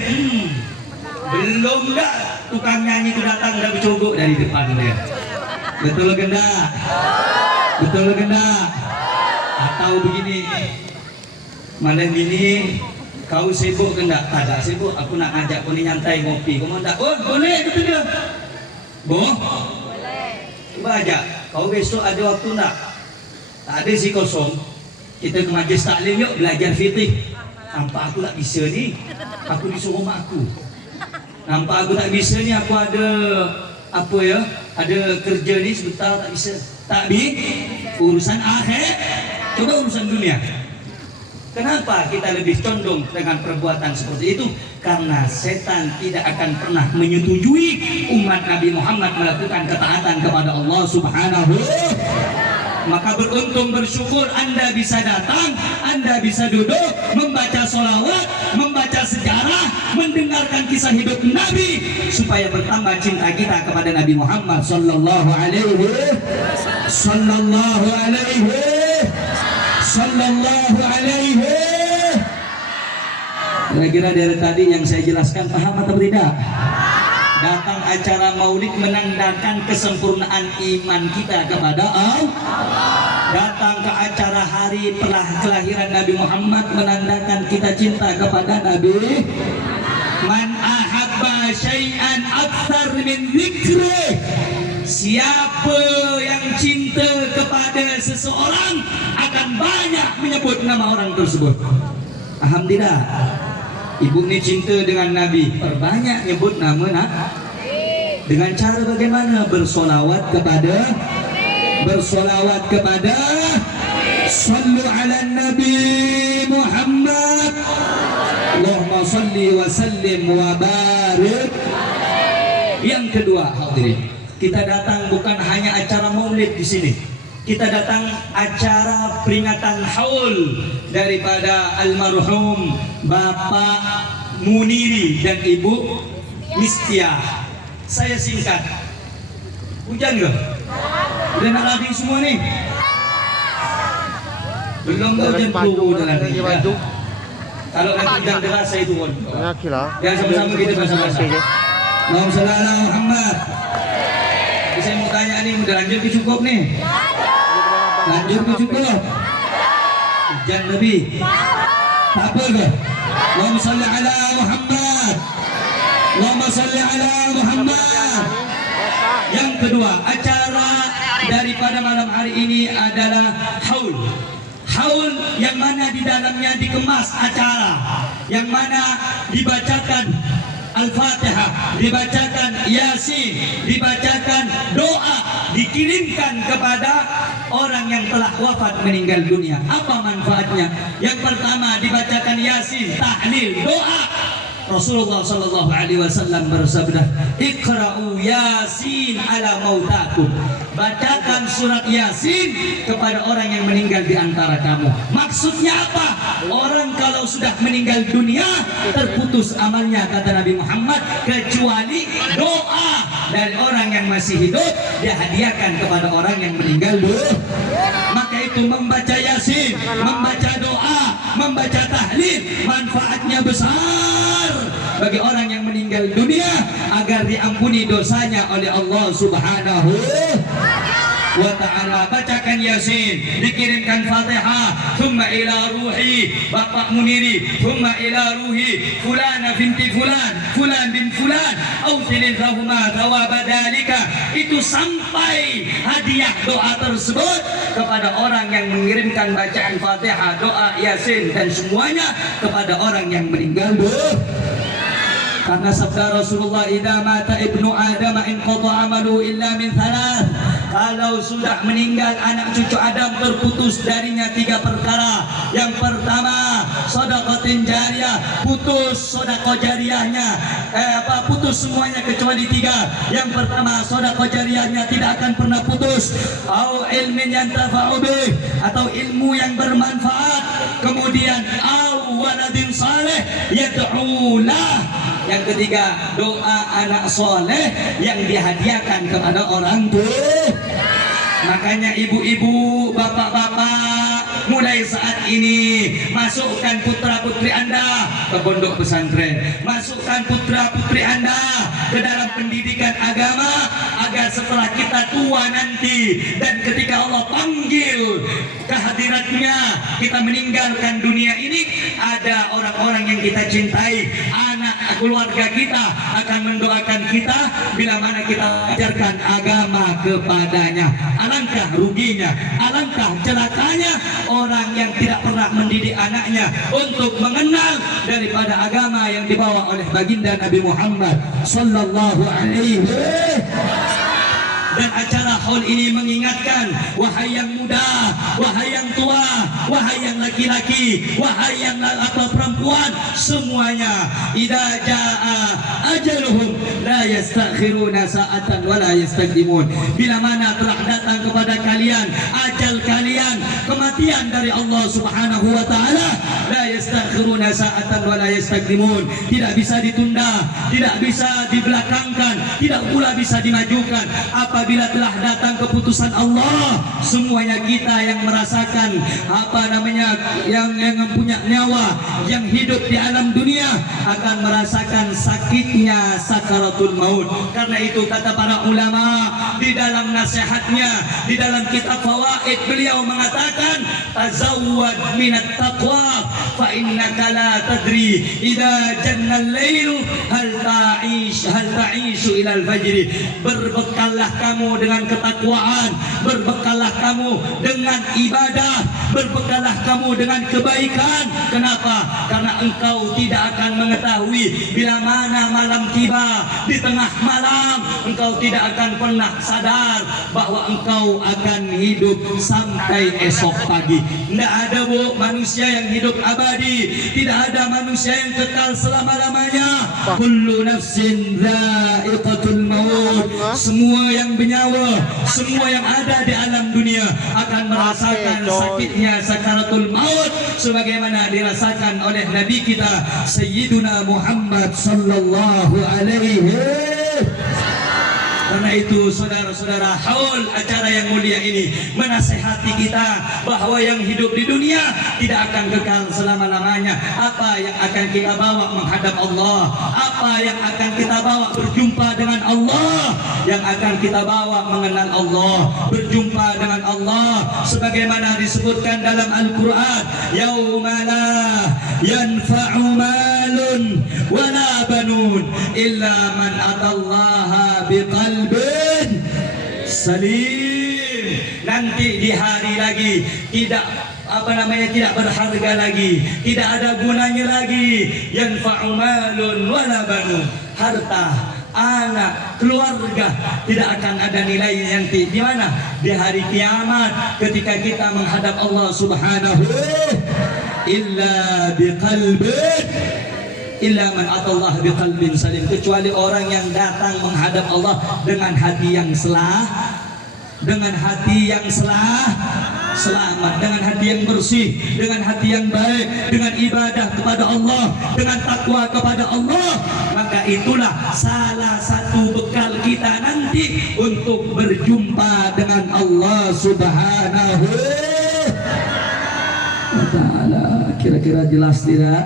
belum dah tukang nyanyi itu datang dah bercogok dari depan dia. Betul genda? Betul genda? Atau begini, malam ini kau sibuk ke enggak? Tak ada sibuk, aku nak ngajak kau ni nyantai ngopi. Kau mau tak? Oh boleh, kata dia. Boleh. Coba ajak. Kau besok ada waktu enggak? Tak ada sih kosong. Kita ke majlis taklim yuk belajar fiqh. Nampak aku tak bisa ni. Aku disuruh mak aku. Nampak aku tak bisa ni, aku ada apa ya? Ada kerja ni sebentar tak bisa. Tak bi urusan akhir. Coba urusan dunia. Kenapa kita lebih condong dengan perbuatan seperti itu? Karena setan tidak akan pernah menyetujui umat Nabi Muhammad melakukan ketaatan kepada Allah Subhanahu. Maka beruntung, bersyukur Anda bisa datang, Anda bisa duduk, membaca sholawat, membaca sejarah, mendengarkan kisah hidup Nabi, supaya bertambah cinta kita kepada Nabi Muhammad sallallahu alaihi Kira-kira dari tadi yang saya jelaskan paham atau tidak? Datang acara maulid menandakan kesempurnaan iman kita kepada Allah. Datang ke acara hari kelahiran Nabi Muhammad menandakan kita cinta kepada Nabi. Man ahabba syai'an aktsar min dzikri. Siapa yang cinta kepada seseorang akan banyak menyebut nama orang tersebut. Paham tidak? Ibu ini cinta dengan Nabi, perbanyak nyebut nama Nabi. Dengan cara bagaimana? Bersolawat kepada Sallu ala Nabi Muhammad, Allahumma salli wa sallim wa barik. Yang kedua, hadirin, kita datang bukan hanya acara maulid di sini. Kita datang acara peringatan haul daripada almarhum Bapak Muniri dan Ibu Mistiah. Saya singkat. Hujan ke? Udah nak lari semua nih? Belum hujan turun dah lari. Kalau nanti hujan deras saya turun. Dan sama-sama kita bersama-sama. Allahumma shalli ala Muhammad. Saya mau tanya nih, udah lanjut ke cukup nih? Lanjut ke cukup? Hujan lebih? Tak apa ke? Allahumma shalli ala Muhammad, Allahumma salli ala Muhammad. Yang kedua, acara daripada malam hari ini adalah haul. Haul yang mana di dalamnya dikemas acara, yang mana dibacakan Al-Fatihah, dibacakan Yasin, dibacakan doa, dikirimkan kepada orang yang telah wafat meninggal dunia. Apa manfaatnya? Yang pertama, dibacakan Yasin, tahlil, doa. Rasulullah sallallahu alaihi wasallam bersabda, "Iqra'u Yasin ala mautakum." Bacakan surat Yasin kepada orang yang meninggal di antara kamu. Maksudnya apa? Orang kalau sudah meninggal dunia terputus amalnya, kata Nabi Muhammad, kecuali doa dari orang yang masih hidup dihadiahkan kepada orang yang meninggal dunia. Maka itu membaca Yasin, membaca doa, membaca tahlil, manfaatnya besar bagi orang yang meninggal dunia agar diampuni dosanya oleh Allah Subhanahu wa ta'ala. Bacakan Yasin, dikirimkan Fatihah, thumma ila ruhi Bapak Muniri, thumma ila ruhi fulana binti fulan, fulan bin fulan, awsilil lahuma thawaba dalika. Itu sampai hadiah doa tersebut kepada orang yang mengirimkan bacaan Fatihah, doa Yasin dan semuanya kepada orang yang meninggal dunia. Karena sabda Rasulullah, idza mata ibnu Adam inqata amalu illa min thalath. Kalau sudah meninggal anak cucu Adam terputus darinya 3 perkara. Yang pertama, sedekatin jariyah, putus sedekah jariyahnya. Putus semuanya kecuali 3. Yang pertama, sedekah jariyahnya tidak akan pernah putus. Au ilmin yantafa'u bih, atau ilmu yang bermanfaat. Kemudian au waladin saleh yad'u lah. Yang ketiga, doa anak soleh yang dihadiahkan kepada orang tua. Makanya ibu-ibu, bapak-bapak, mulai saat ini masukkan putra-putri Anda ke pondok pesantren, masukkan putra-putri Anda ke dalam pendidikan agama, agar setelah kita tua nanti dan ketika Allah panggil kehadiratnya, kita meninggalkan dunia ini, ada orang-orang yang kita cintai, anak keluarga kita akan mendoakan kita bila mana kita ajarkan agama kepadanya. Alangkah ruginya, alangkah celakanya orang yang tidak pernah mendidik anaknya untuk mengenal daripada agama yang dibawa oleh baginda Nabi Muhammad sallallahu alaihi wasallam. Dan acara haul ini mengingatkan, wahai yang muda, wahai yang tua, wahai yang laki-laki, wahai yang perempuan, semuanya, idza jaa ajaluhum la yastakhiruna sa'atan wa la yastaqdimun. Bila mana telah datang kepada kalian ajal kalian, kematian dari Allah Subhanahu wa taala, la yastakhiruna sa'atan wa la yastaqdimun. Tidak bisa ditunda, tidak bisa dibelakangkan, tidak pula bisa dimajukan. Apabila telah datang keputusan Allah, semuanya kita yang merasakan yang punya nyawa, yang hidup di alam dunia akan merasakan sakitnya sakaratul maut. Karena itu kata para ulama di dalam nasihatnya, di dalam kitab Fawaid, beliau mengatakan, tazawwad minat taqwa fa innaka la tadri idza janna al-lailu hal ta'ishu ila al-fajr. Berbekallah kamu dengan ketakwaan, berbekallah kamu dengan ibadah, berbekallah kamu dengan kebaikan. Kenapa? Karena engkau tidak akan mengetahui bila mana malam tiba. Di tengah malam engkau tidak akan pernah sadar bahwa engkau akan hidup sampai esok pagi. Tidak ada manusia yang hidup abadi, tidak ada manusia yang kekal selama-lamanya. Kullu nafsin dha'iqatul maut. Semua yang bernyawa, semua yang ada di alam dunia akan merasakan sakitnya sakaratul maut sebagaimana dirasakan oleh Nabi kita Sayyiduna Muhammad sallallahu alaihi wasallam. Karena itu saudara-saudara, haul acara yang mulia ini menasihati kita bahwa yang hidup di dunia tidak akan kekal selama-lamanya. Apa yang akan kita bawa menghadap Allah, apa yang akan kita bawa berjumpa dengan Allah, yang akan kita bawa mengenal Allah, berjumpa dengan Allah, sebagaimana disebutkan dalam Al-Quran, yauma la yanfa'u malun wala banun illa man atallaha biqalbin salim. Nanti di hari lagi tidak tidak berharga lagi, tidak ada gunanya lagi. Yanfa'u malun wala banun, harta, anak, keluarga tidak akan ada nilainya nanti. Di mana? Di hari kiamat ketika kita menghadap Allah Subhanahu illa biqalbin illa man atallah biqalbin salim, kecuali orang yang datang menghadap Allah dengan hati yang selamat, dengan hati yang bersih, dengan hati yang baik, dengan ibadah kepada Allah, dengan takwa kepada Allah. Maka itulah salah satu bekal kita nanti untuk berjumpa dengan Allah Subhanahu wa ta'ala. Kira-kira jelas tidak?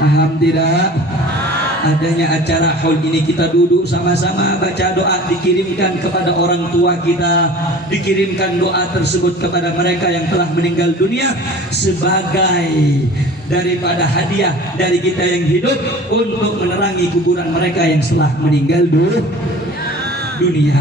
Paham tidak? Adanya acara haul ini, kita duduk sama-sama baca doa, dikirimkan kepada orang tua kita, dikirimkan doa tersebut kepada mereka yang telah meninggal dunia sebagai daripada hadiah dari kita yang hidup untuk menerangi kuburan mereka yang telah meninggal dunia.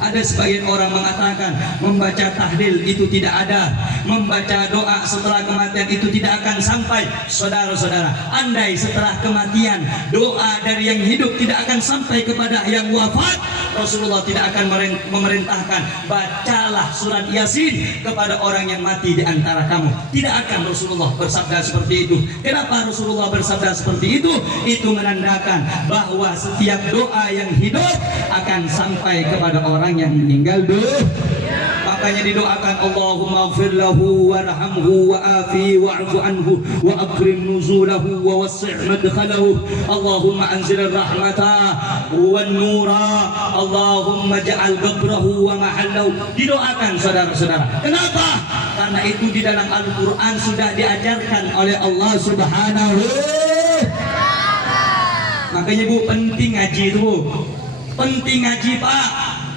Ada sebagian orang mengatakan membaca tahlil itu tidak ada, membaca doa setelah kematian itu tidak akan sampai. Saudara-saudara, andai setelah kematian doa dari yang hidup tidak akan sampai kepada yang wafat, Rasulullah tidak akan memerintahkan bacalah surat Yasin kepada orang yang mati di antara kamu. Tidak akan Rasulullah bersabda seperti itu. Kenapa Rasulullah bersabda seperti itu? Itu menandakan bahwa setiap doa yang hidup akan sampai kepada orang yang meninggal dunia. Makanya didoakan Allahumma ighfir lahu warhamhu wa'afi wa'fu anhu wa akrim nuzulahu wa wassi' madkhalahu. Allahumma anzil rahmata wan nura. Allahumma ja'al qabrahu wa mahallahu. Didoakan saudara-saudara. Kenapa? Karena itu di dalam Al-Qur'an sudah diajarkan oleh Allah Subhanahu. Makanya Bu, penting ngaji itu. Penting ngaji Pak.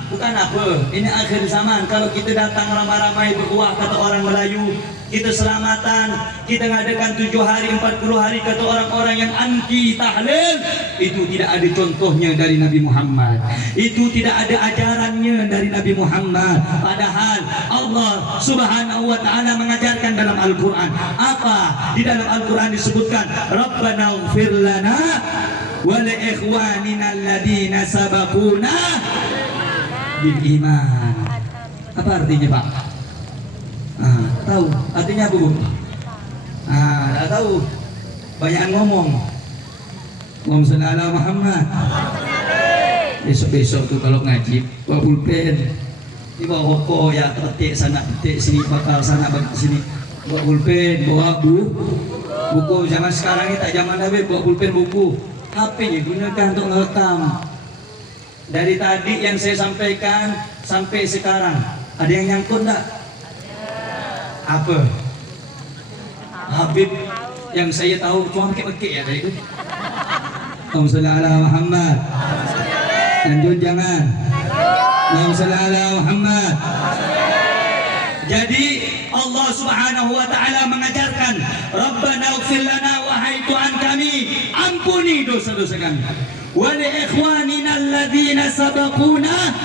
Bukan apa, ini akhir zaman. Kalau kita datang ramai-ramai berkuah kata orang Melayu, kita selamatan, kita ngadakan 7 hari 40 hari kata orang-orang yang anti tahlil, itu tidak ada contohnya dari Nabi Muhammad, itu tidak ada ajarannya dari Nabi Muhammad. Padahal Allah Subhanahu wa ta'ala mengajarkan dalam Al-Quran. Apa? Di dalam Al-Quran disebutkan Rabbana ighfir lana wa li ikhwanina alladhina sabaquna bil iman. Apa artinya Pak? Tahu artinya apa Bu? Tak tahu. Banyak ngomong. Ngomong sallallahu Muhammad. Besok-besok tuh kalau ngaji bawa pulpen, ini bawa rokok ya, petik sana petik sini, bakal sana bagi sini, bawa pulpen, bawa buku. Zaman sekarang ini tak zaman Nabi, bawa pulpen buku. HP-nya gunakan untuk ngerekam. Dari tadi yang saya sampaikan sampai sekarang ada yang nyangkut enggak? Apa? Habib yang saya tahu cuma pakai-pakai ya dari itu. Allahumma shalli ala Muhammad. Lanjut jangan. Allahumma shalli ala Muhammad. Jadi Allah Subhanahu wa ta'ala mengajarkan Rabbana ighfir lana, wahai Tuhan kami, ampuni dosa-dosa kami. Wa li ikhwanina alladzina sabaquna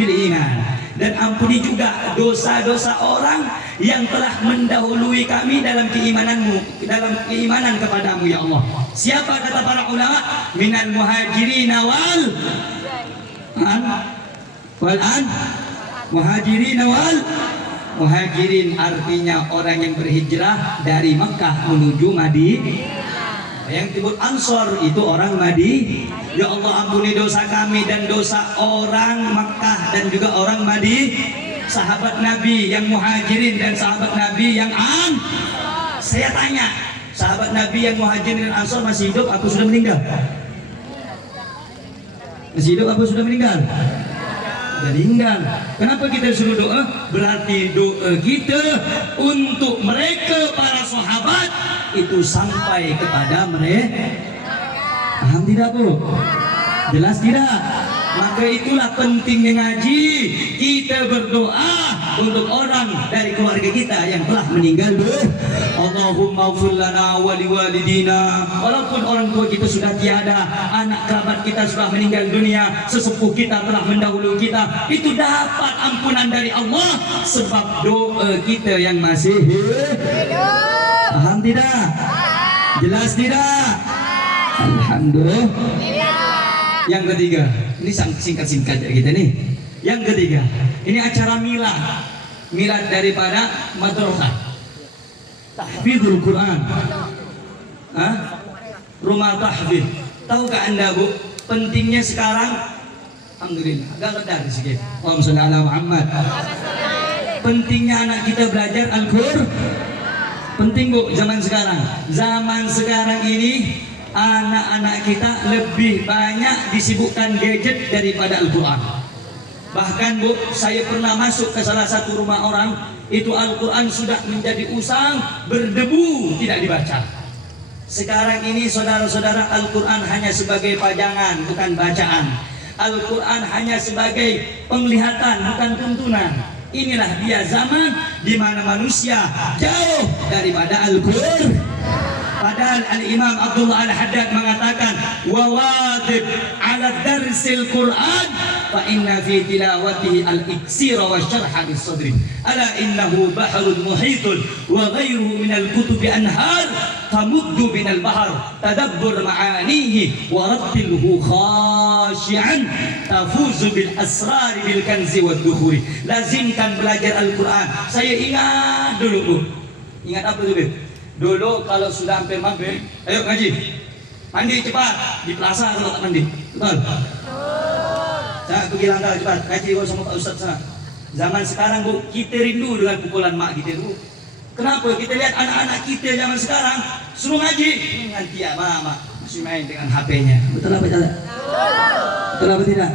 bil iman, dan ampuni juga dosa-dosa orang yang telah mendahului kami dalam keimananmu, dalam keimanan kepadamu ya Allah. Siapa kata para ulama? Minal muhajirin muhajirin artinya orang yang berhijrah dari Mekah menuju Madinah. Yang disebut Ansor itu orang Madinah. Ya Allah, ampuni dosa kami dan dosa orang Mekah dan juga orang Madinah, sahabat Nabi yang muhajirin dan sahabat Nabi yang Saya tanya, sahabat Nabi yang muhajirin dan Ansor masih hidup atau sudah meninggal? Masih hidup atau sudah meninggal? Sudah meninggal. Kenapa kita suruh doa? Berarti doa kita untuk mereka para sahabat itu sampai kepada mereka. Paham tidak Bu? Jelas tidak? Maka itulah pentingnya ngaji. Kita berdoa untuk orang dari keluarga kita yang telah meninggal. Allahumma ighfir lana wa liwalidina. Walaupun orang tua kita sudah tiada, anak kerabat kita sudah meninggal dunia, sesepuh kita telah mendahului kita, itu dapat ampunan dari Allah sebab doa kita yang masih hidup. Paham tidak? Jelas tidak? Alhamdulillah. Yang ketiga, ini singkat-singkat ya kita nih. Yang ketiga, ini acara milad daripada madrasah tahfidzul Quran. Rumah tahfidz. Tahukah Anda, Bu, pentingnya sekarang? Alhamdulillah, agak redar sedikit. Allahumma shalli ala Muhammad. Pentingnya anak kita belajar Al-Qur'an. Penting, Bu, zaman sekarang. Zaman sekarang ini anak-anak kita lebih banyak disibukkan gadget daripada Al-Quran. Bahkan, Bu, saya pernah masuk ke salah satu rumah orang, itu Al-Quran sudah menjadi usang, berdebu, tidak dibaca. Sekarang ini saudara-saudara, Al-Quran hanya sebagai pajangan, bukan bacaan. Al-Quran hanya sebagai penglihatan, bukan tuntunan. Inilah dia zaman di mana manusia jauh daripada Al-Quran. Padahal Al-Imam Abdullah Al-Haddad mengatakan, wawadib ala darsil Quran fa inna fi tilawatihi al-iksira wa syarha bis-sadri ala innahu bahrun muhitun wa ghairuhu min al-kutubi anhar tamuddu bin al-bahr tadabbur ma'anihi wa rattilhu khashi'an tafuzu bil asrar bil kanzi wad dukhuri. Lazimkan belajar Al-Quran. Saya ingat dulu, Bu. Ingat apa dulu? Dulu kalau sudah hampir maghrib, ayo ngaji, mandi cepat di plaza kalau tak mandi, betul? Saya pergi langgar cepat, ngaji sama Pak Ustadz sana. Zaman sekarang, Bu, kita rindu dengan pukulan mak kita, Bu. Kenapa? Kita lihat anak-anak kita zaman sekarang suruh ngaji, nanti ya mama masih main dengan HP-nya. Betul apa tidak? Betul apa tidak?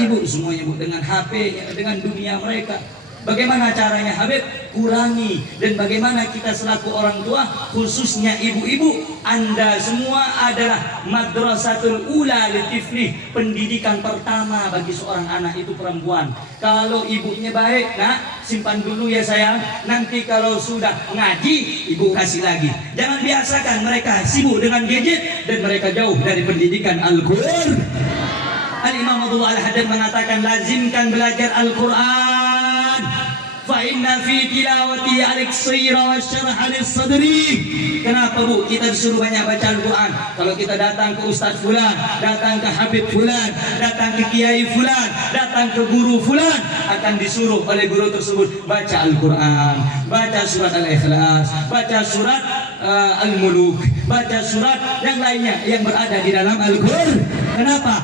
Sibuk semuanya, Bu, dengan HP-nya, dengan dunia mereka. Bagaimana caranya, Habib? Kurangi. Dan bagaimana kita selaku orang tua, khususnya ibu-ibu, Anda semua adalah madrasatul ula litifli, pendidikan pertama bagi seorang anak itu perempuan. Kalau ibunya baik, nak, simpan dulu ya sayang, nanti kalau sudah ngaji, ibu kasih lagi. Jangan biasakan mereka sibuk dengan gadget dan mereka jauh dari pendidikan Al-Quran. Al-Imam Abdullah Al-Haddad mengatakan, lazimkan belajar Al-Quran. Fa inna fi tilawati al-iksira wa syarha lis-sadri. Kenapa, Bu, kita disuruh banyak baca Al-Quran? Kalau kita datang ke Ustaz fulan, datang ke Habib fulan, datang ke Kiai fulan, datang ke guru fulan, akan disuruh oleh guru tersebut baca Al-Quran, baca surat Al-Ikhlas, baca surat Al-Muluk, baca surat yang lainnya yang berada di dalam Al-Quran. Kenapa?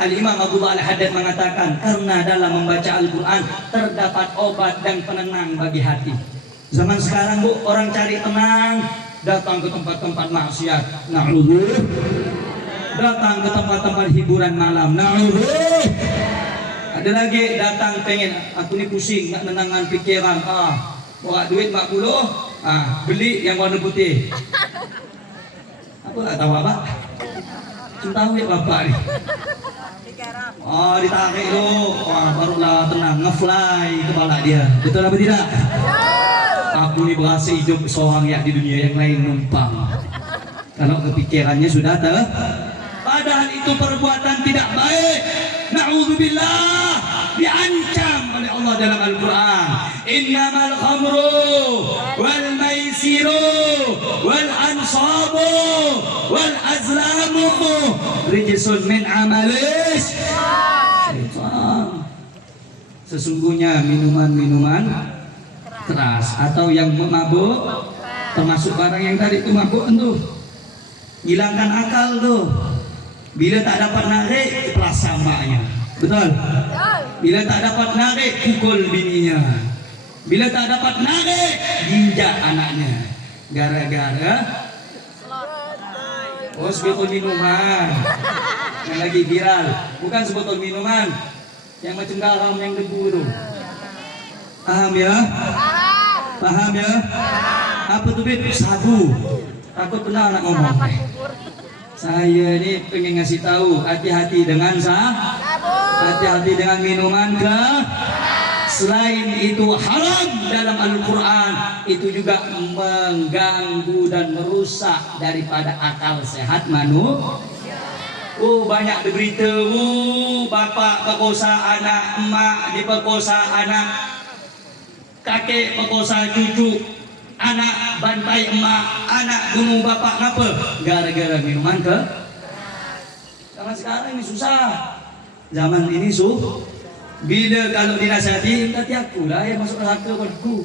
Al-Imam Abdullah Al-Haddad mengatakan, karena dalam membaca Al-Quran terdapat obat dan penenang bagi hati. Zaman sekarang, Bu, orang cari tenang, datang ke tempat-tempat maksiat, na'udzubillah. Datang ke tempat-tempat hiburan malam, na'udzubillah. Ada lagi datang pengen, aku ini pusing, nggak nenangkan pikiran, bawa duit 40, beli yang warna putih. Aku nggak tahu apa. Cuma tahu ya bapak nih. Ditarik lo, barulah tenang, ngefly kepala dia. Betul apa tidak? Aku ini berhasil hidup seorang ya di dunia yang lain numpang. Kalau kepikirannya sudah padahal itu perbuatan tidak baik. Na'udzubillah, diancam oleh Allah dalam Al-Quran. Innamal khamru wal maisiru wal ansabu wal azlamu rijsun min amalis syaitan. Sesungguhnya minuman-minuman keras atau yang mabuk, termasuk barang yang tadi itu mabuk tuh, hilangkan akal tuh. Bila tak dapat narik, kelas samanya. Betul? Bila tak dapat narik, pukul bininya. Bila tak dapat narik, ginjak anaknya. Gara-gara sebotol minuman yang lagi viral. Bukan sebotol minuman yang macam garam, yang debu tuh. Paham ya? Paham ya? Apa tuh, Bib? Sabu. Takut benar anak ngomong. Saya ini pengen ngasih tahu, hati-hati dengan hati-hati dengan minuman selain itu haram dalam Al-Quran, itu juga mengganggu dan merusak daripada akal sehat manusia. Banyak berita, bapak perkosa anak, emak diperkosa anak, kakek perkosa cucu, anak bantai emak, anak bunuh bapak. Kenapa? Gara-gara minuman ke. Zaman sekarang ini susah. Zaman ini bila kalau dinasihati, nanti aku lah yang masuk neraka aku.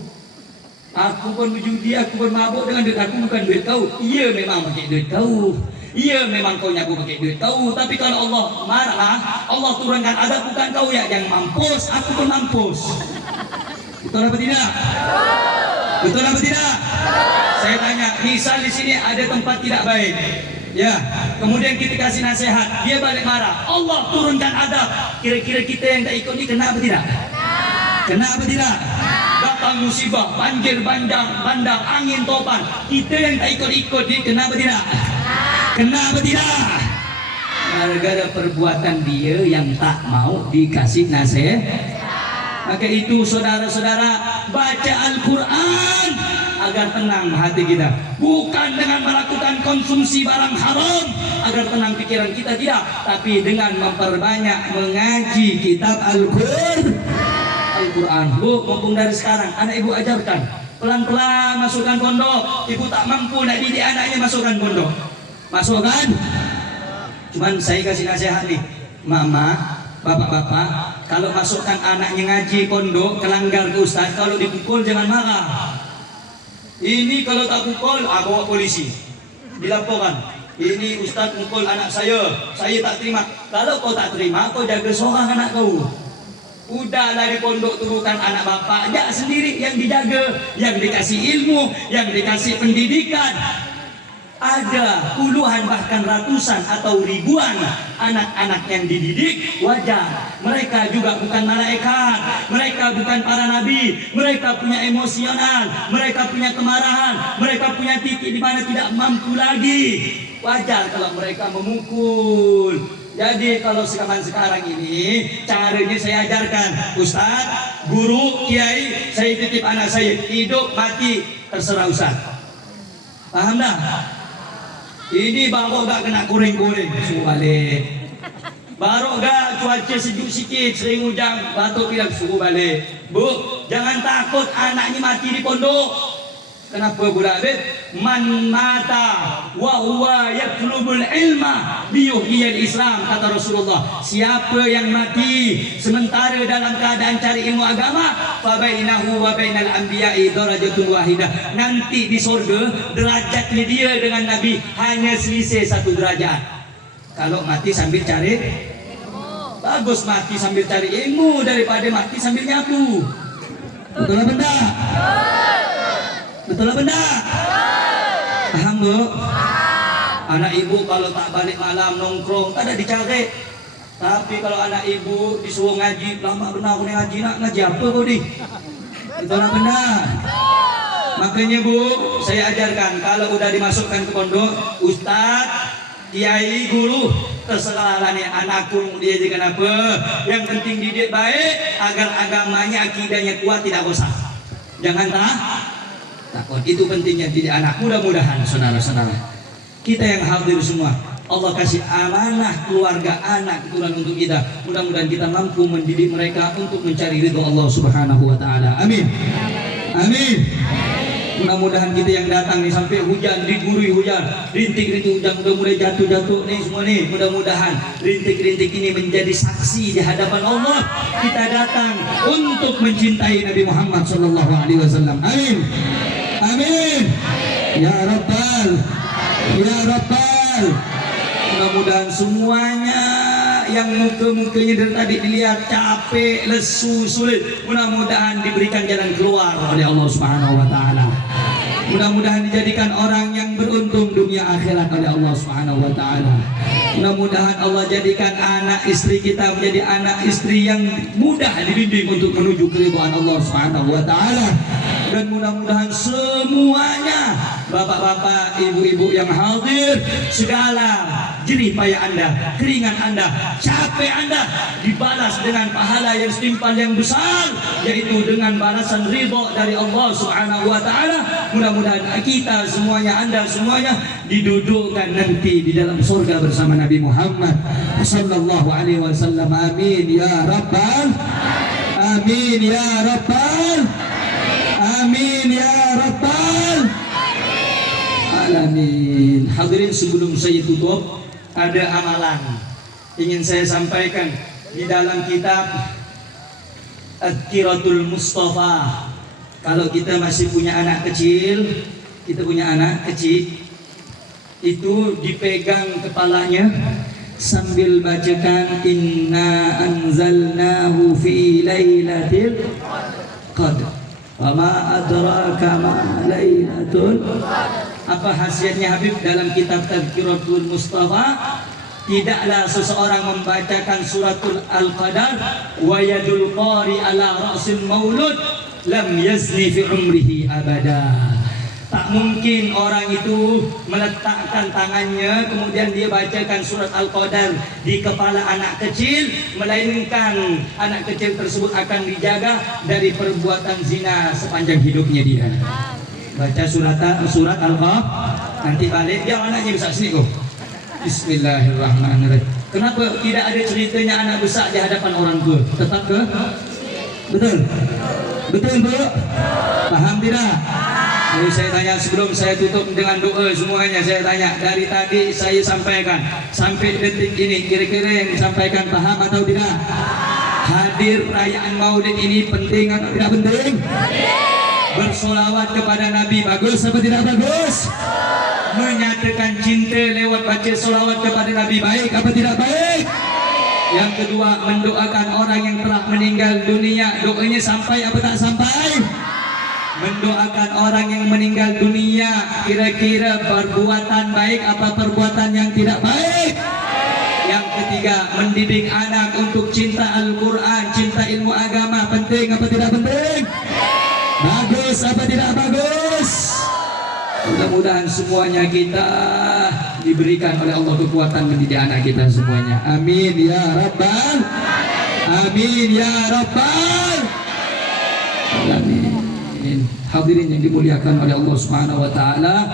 Aku pun berjudi, aku pun mabuk dengan duit aku, bukan duit kau. Iya memang pakai duit kau. Iya memang kau nyabu pakai duit kau. Tapi kalau Allah marah, Allah turunkan adab, bukan kau yang mampus, aku pun mampus. Betul apa tidak? Betul apa tidak? Saya tanya, misal di sini ada tempat tidak baik, ya, kemudian kita kasih nasihat, dia balik marah, Allah turunkan adab. Kira-kira kita yang tak ikut ni kena apa tidak? Kena apa tidak? Datang musibah, banjir bandang, angin topan, kita yang tak ikut-ikut ni kena apa tidak? Kena apa tidak? Gara-gara perbuatan dia yang tak mau dikasih nasihat. Maka itu saudara-saudara, baca Al-Quran agar tenang hati kita, bukan dengan melakukan konsumsi barang haram agar tenang pikiran kita, tidak, tapi dengan memperbanyak mengaji kitab Al-Quran. Bu, mumpung dari sekarang anak ibu ajarkan, pelan-pelan masukkan pondok. Ibu tak mampu nak didik anaknya, masukkan pondok, masukkan. Cuman saya kasih nasihat nih, mama, bapak-bapak, kalau masukkan anaknya ngaji pondok, kelanggar ke ustaz, kalau dipukul jangan marah. Ini kalau tak pukul, bawa polisi, dilaporkan. Ini ustaz pukul anak saya tak terima. Kalau kau tak terima, kau jaga seorang anak kau. Udahlah di pondok turunkan anak bapak, dia sendiri yang dijaga, yang dikasih ilmu, yang dikasih pendidikan. Ada puluhan bahkan ratusan atau ribuan anak-anak yang dididik, wajar. Mereka juga bukan malaikat, mereka bukan para nabi, mereka punya emosional, mereka punya kemarahan, mereka punya titik di mana tidak mampu lagi. Wajar kalau mereka memukul. Jadi kalau sekarang ini caranya saya ajarkan, ustaz, guru, kiai, saya titip anak saya, hidup mati terserah ustaz. Paham dah? Ini baru gak kena kuring-kuring, suruh balik. Baru gak cuaca sejuk sikit, sering hujan, batuk pilek, suruh balik. Bu, jangan takut anaknya mati di pondok. Kenapa pula, Beb? Man mata wa huwa yatlubul ilma biyuhiyal Islam, kata Rasulullah. Siapa yang mati sementara dalam keadaan cari ilmu agama, fa bainahu wa bainal anbiya'i darajatun wahidah. Nanti di surga derajatnya dia dengan Nabi hanya selisih 1 derajat. Kalau mati sambil cari ilmu, bagus mati sambil cari ilmu daripada mati sambil nyabu. Betul apa benda? Betul apa benda? Paham bu? Anak ibu kalau tak balik malam nongkrong tak ada dicari. Tapi kalau anak ibu disuruh ngaji, lama benar aku ngaji, nak ngaji apa kau ni? Betul apa benda? Makanya bu, saya ajarkan kalau udah dimasukkan ke pondok, ustaz, kiai, guru, terserah lah nih anakku dia jadi apa. Yang penting didik baik agar agamanya, akidahnya kuat, tidak bosan. Jangan takut, itu pentingnya didik anak. Mudah-mudahan saudara-saudara kita yang hadir semua, Allah kasih amanah keluarga anak keturunan untuk kita. Mudah-mudahan kita mampu mendidik mereka untuk mencari ridho Allah Subhanahu wa taala. Amin. Amin. Mudah-mudahan kita yang datang nih sampai hujan, digurui hujan, rintik-rintik hujan udah mulai jatuh-jatuh nih semua nih. Mudah-mudahan rintik-rintik ini menjadi saksi di hadapan Allah. Kita datang untuk mencintai Nabi Muhammad sallallahu alaihi wasallam. Amin. Amin. Ya Rabbal, ya Rabbal. Mudah-mudahan semuanya yang muka-mukanya dari tadi dilihat capek, lesu, sulit, mudah-mudahan diberikan jalan keluar oleh Allah Subhanahu wa taala. Mudah-mudahan dijadikan orang yang beruntung dunia akhirat oleh Allah Subhanahu wa taala. Mudah-mudahan Allah jadikan anak istri kita menjadi anak istri yang mudah dibimbing untuk menuju keridhaan Allah Subhanahu wa taala. Dan mudah-mudahan semuanya, bapak-bapak, ibu-ibu yang hadir, segala jerih payah Anda, keringat Anda, capek Anda dibalas dengan pahala yang setimpal yang besar, yaitu dengan balasan ridha dari Allah Subhanahu wa taala. Mudah-mudahan kita semuanya, Anda semuanya didudukkan nanti di dalam surga bersama Nabi Muhammad sallallahu alaihi wasallam. Amin ya rabbal amin ya rabbal amin ya rabbal alamin. Hadirin, sebelum saya tutup, ada amalan ingin saya sampaikan di dalam kitab Tazkiratul Mustafa. Kalau kita masih punya anak kecil, itu dipegang kepalanya sambil bacakan inna anzalnahu fi lailatul qadr wa ma adraka ma lailatul. Apa khasiatnya Habib dalam kitab Tazkiratul Mustafa? Tidaklah seseorang membacakan suratul Al-Qadar wa yadul qari ala ra'sil maulud lam yazni fi umrihi abada. Tak mungkin orang itu meletakkan tangannya kemudian dia bacakan surat Al-Qadar di kepala anak kecil, melainkan anak kecil tersebut akan dijaga dari perbuatan zina sepanjang hidupnya dia. Baca surat Al-Qadar, nanti balik dia anaknya bisa sini kok. Bismillahirrahmanirrahim. Kenapa tidak ada ceritanya anak besar di hadapan orang tua? Tetap ke? Betul? Betul Bu? Paham tidak? Jadi saya tanya sebelum saya tutup dengan doa semuanya, saya tanya dari tadi saya sampaikan sampai detik ini kira-kira yang disampaikan paham atau tidak? Hadir perayaan Maulid ini penting atau tidak penting? Bersolawat kepada Nabi bagus atau tidak bagus? Menyatakan cinta lewat baca solawat kepada Nabi baik apa tidak baik? Yang kedua, mendoakan orang yang telah meninggal dunia, doanya sampai apa tak sampai? Mendoakan orang yang meninggal dunia, kira-kira perbuatan baik apa perbuatan yang tidak baik? Yang ketiga, mendidik anak untuk cinta Al-Quran, cinta ilmu agama, penting apa tidak penting? Bagus apa tidak bagus? Mudah-mudahan semuanya kita diberikan oleh Allah kekuatan mendidik anak kita semuanya. Amin ya rabbal amin ya rabbal alamin. Hadirin yang dimuliakan oleh Allah Subhanahu wa taala,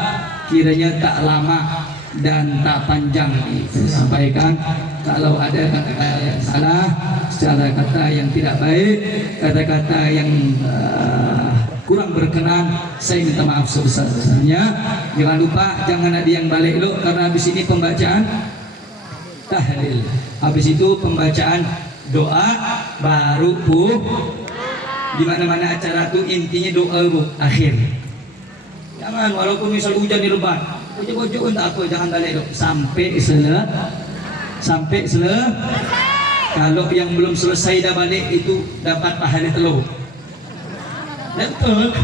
kiranya tak lama dan tak panjang disampaikan. Kalau ada kata-kata yang salah, secara kata yang tidak baik, kata-kata yang kurang berkenan, saya minta maaf sebesar-besarnya. Jangan lupa, jangan ada yang balik lo, karena habis ini pembacaan tahlil, habis itu pembacaan doa, baru di mana-mana acara tuh intinya doa akhir. Jangan walaupun misal hujan di lebat, ujuk-ujuk tak apa, jangan balik lo sampai selesai. Kalau yang belum selesai dah balik itu dapat pahala telur. Betul.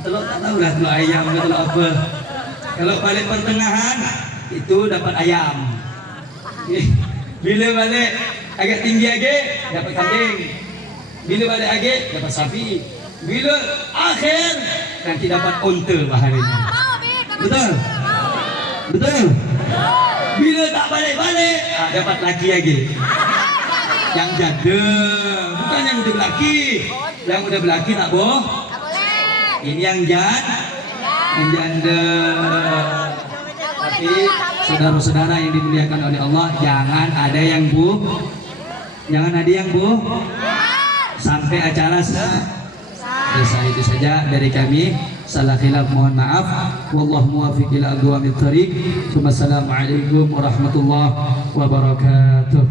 Telur tak tahu lah, telur ayam atau telur apa. Kalau balik pertengahan itu dapat ayam. Bila balik agak tinggi lagi dapat kambing. Bila balik lagi dapat sapi. Bila akhir nanti dapat unta pahalanya. Betul? Betul? Bila tak balik-balik dapat laki lagi. Yang janda, bukan yang udah berlaki. Yang udah berlaki tak boleh. Ini yang janda. Tapi saudara-saudara yang dimuliakan oleh Allah, jangan ada yang sampai acara selesai. Itu saja dari kami. Salah khilaf mohon maaf. Wallahu muwaffiq ila aqwamit thariq. Wassalamualaikum warahmatullahi wabarakatuh.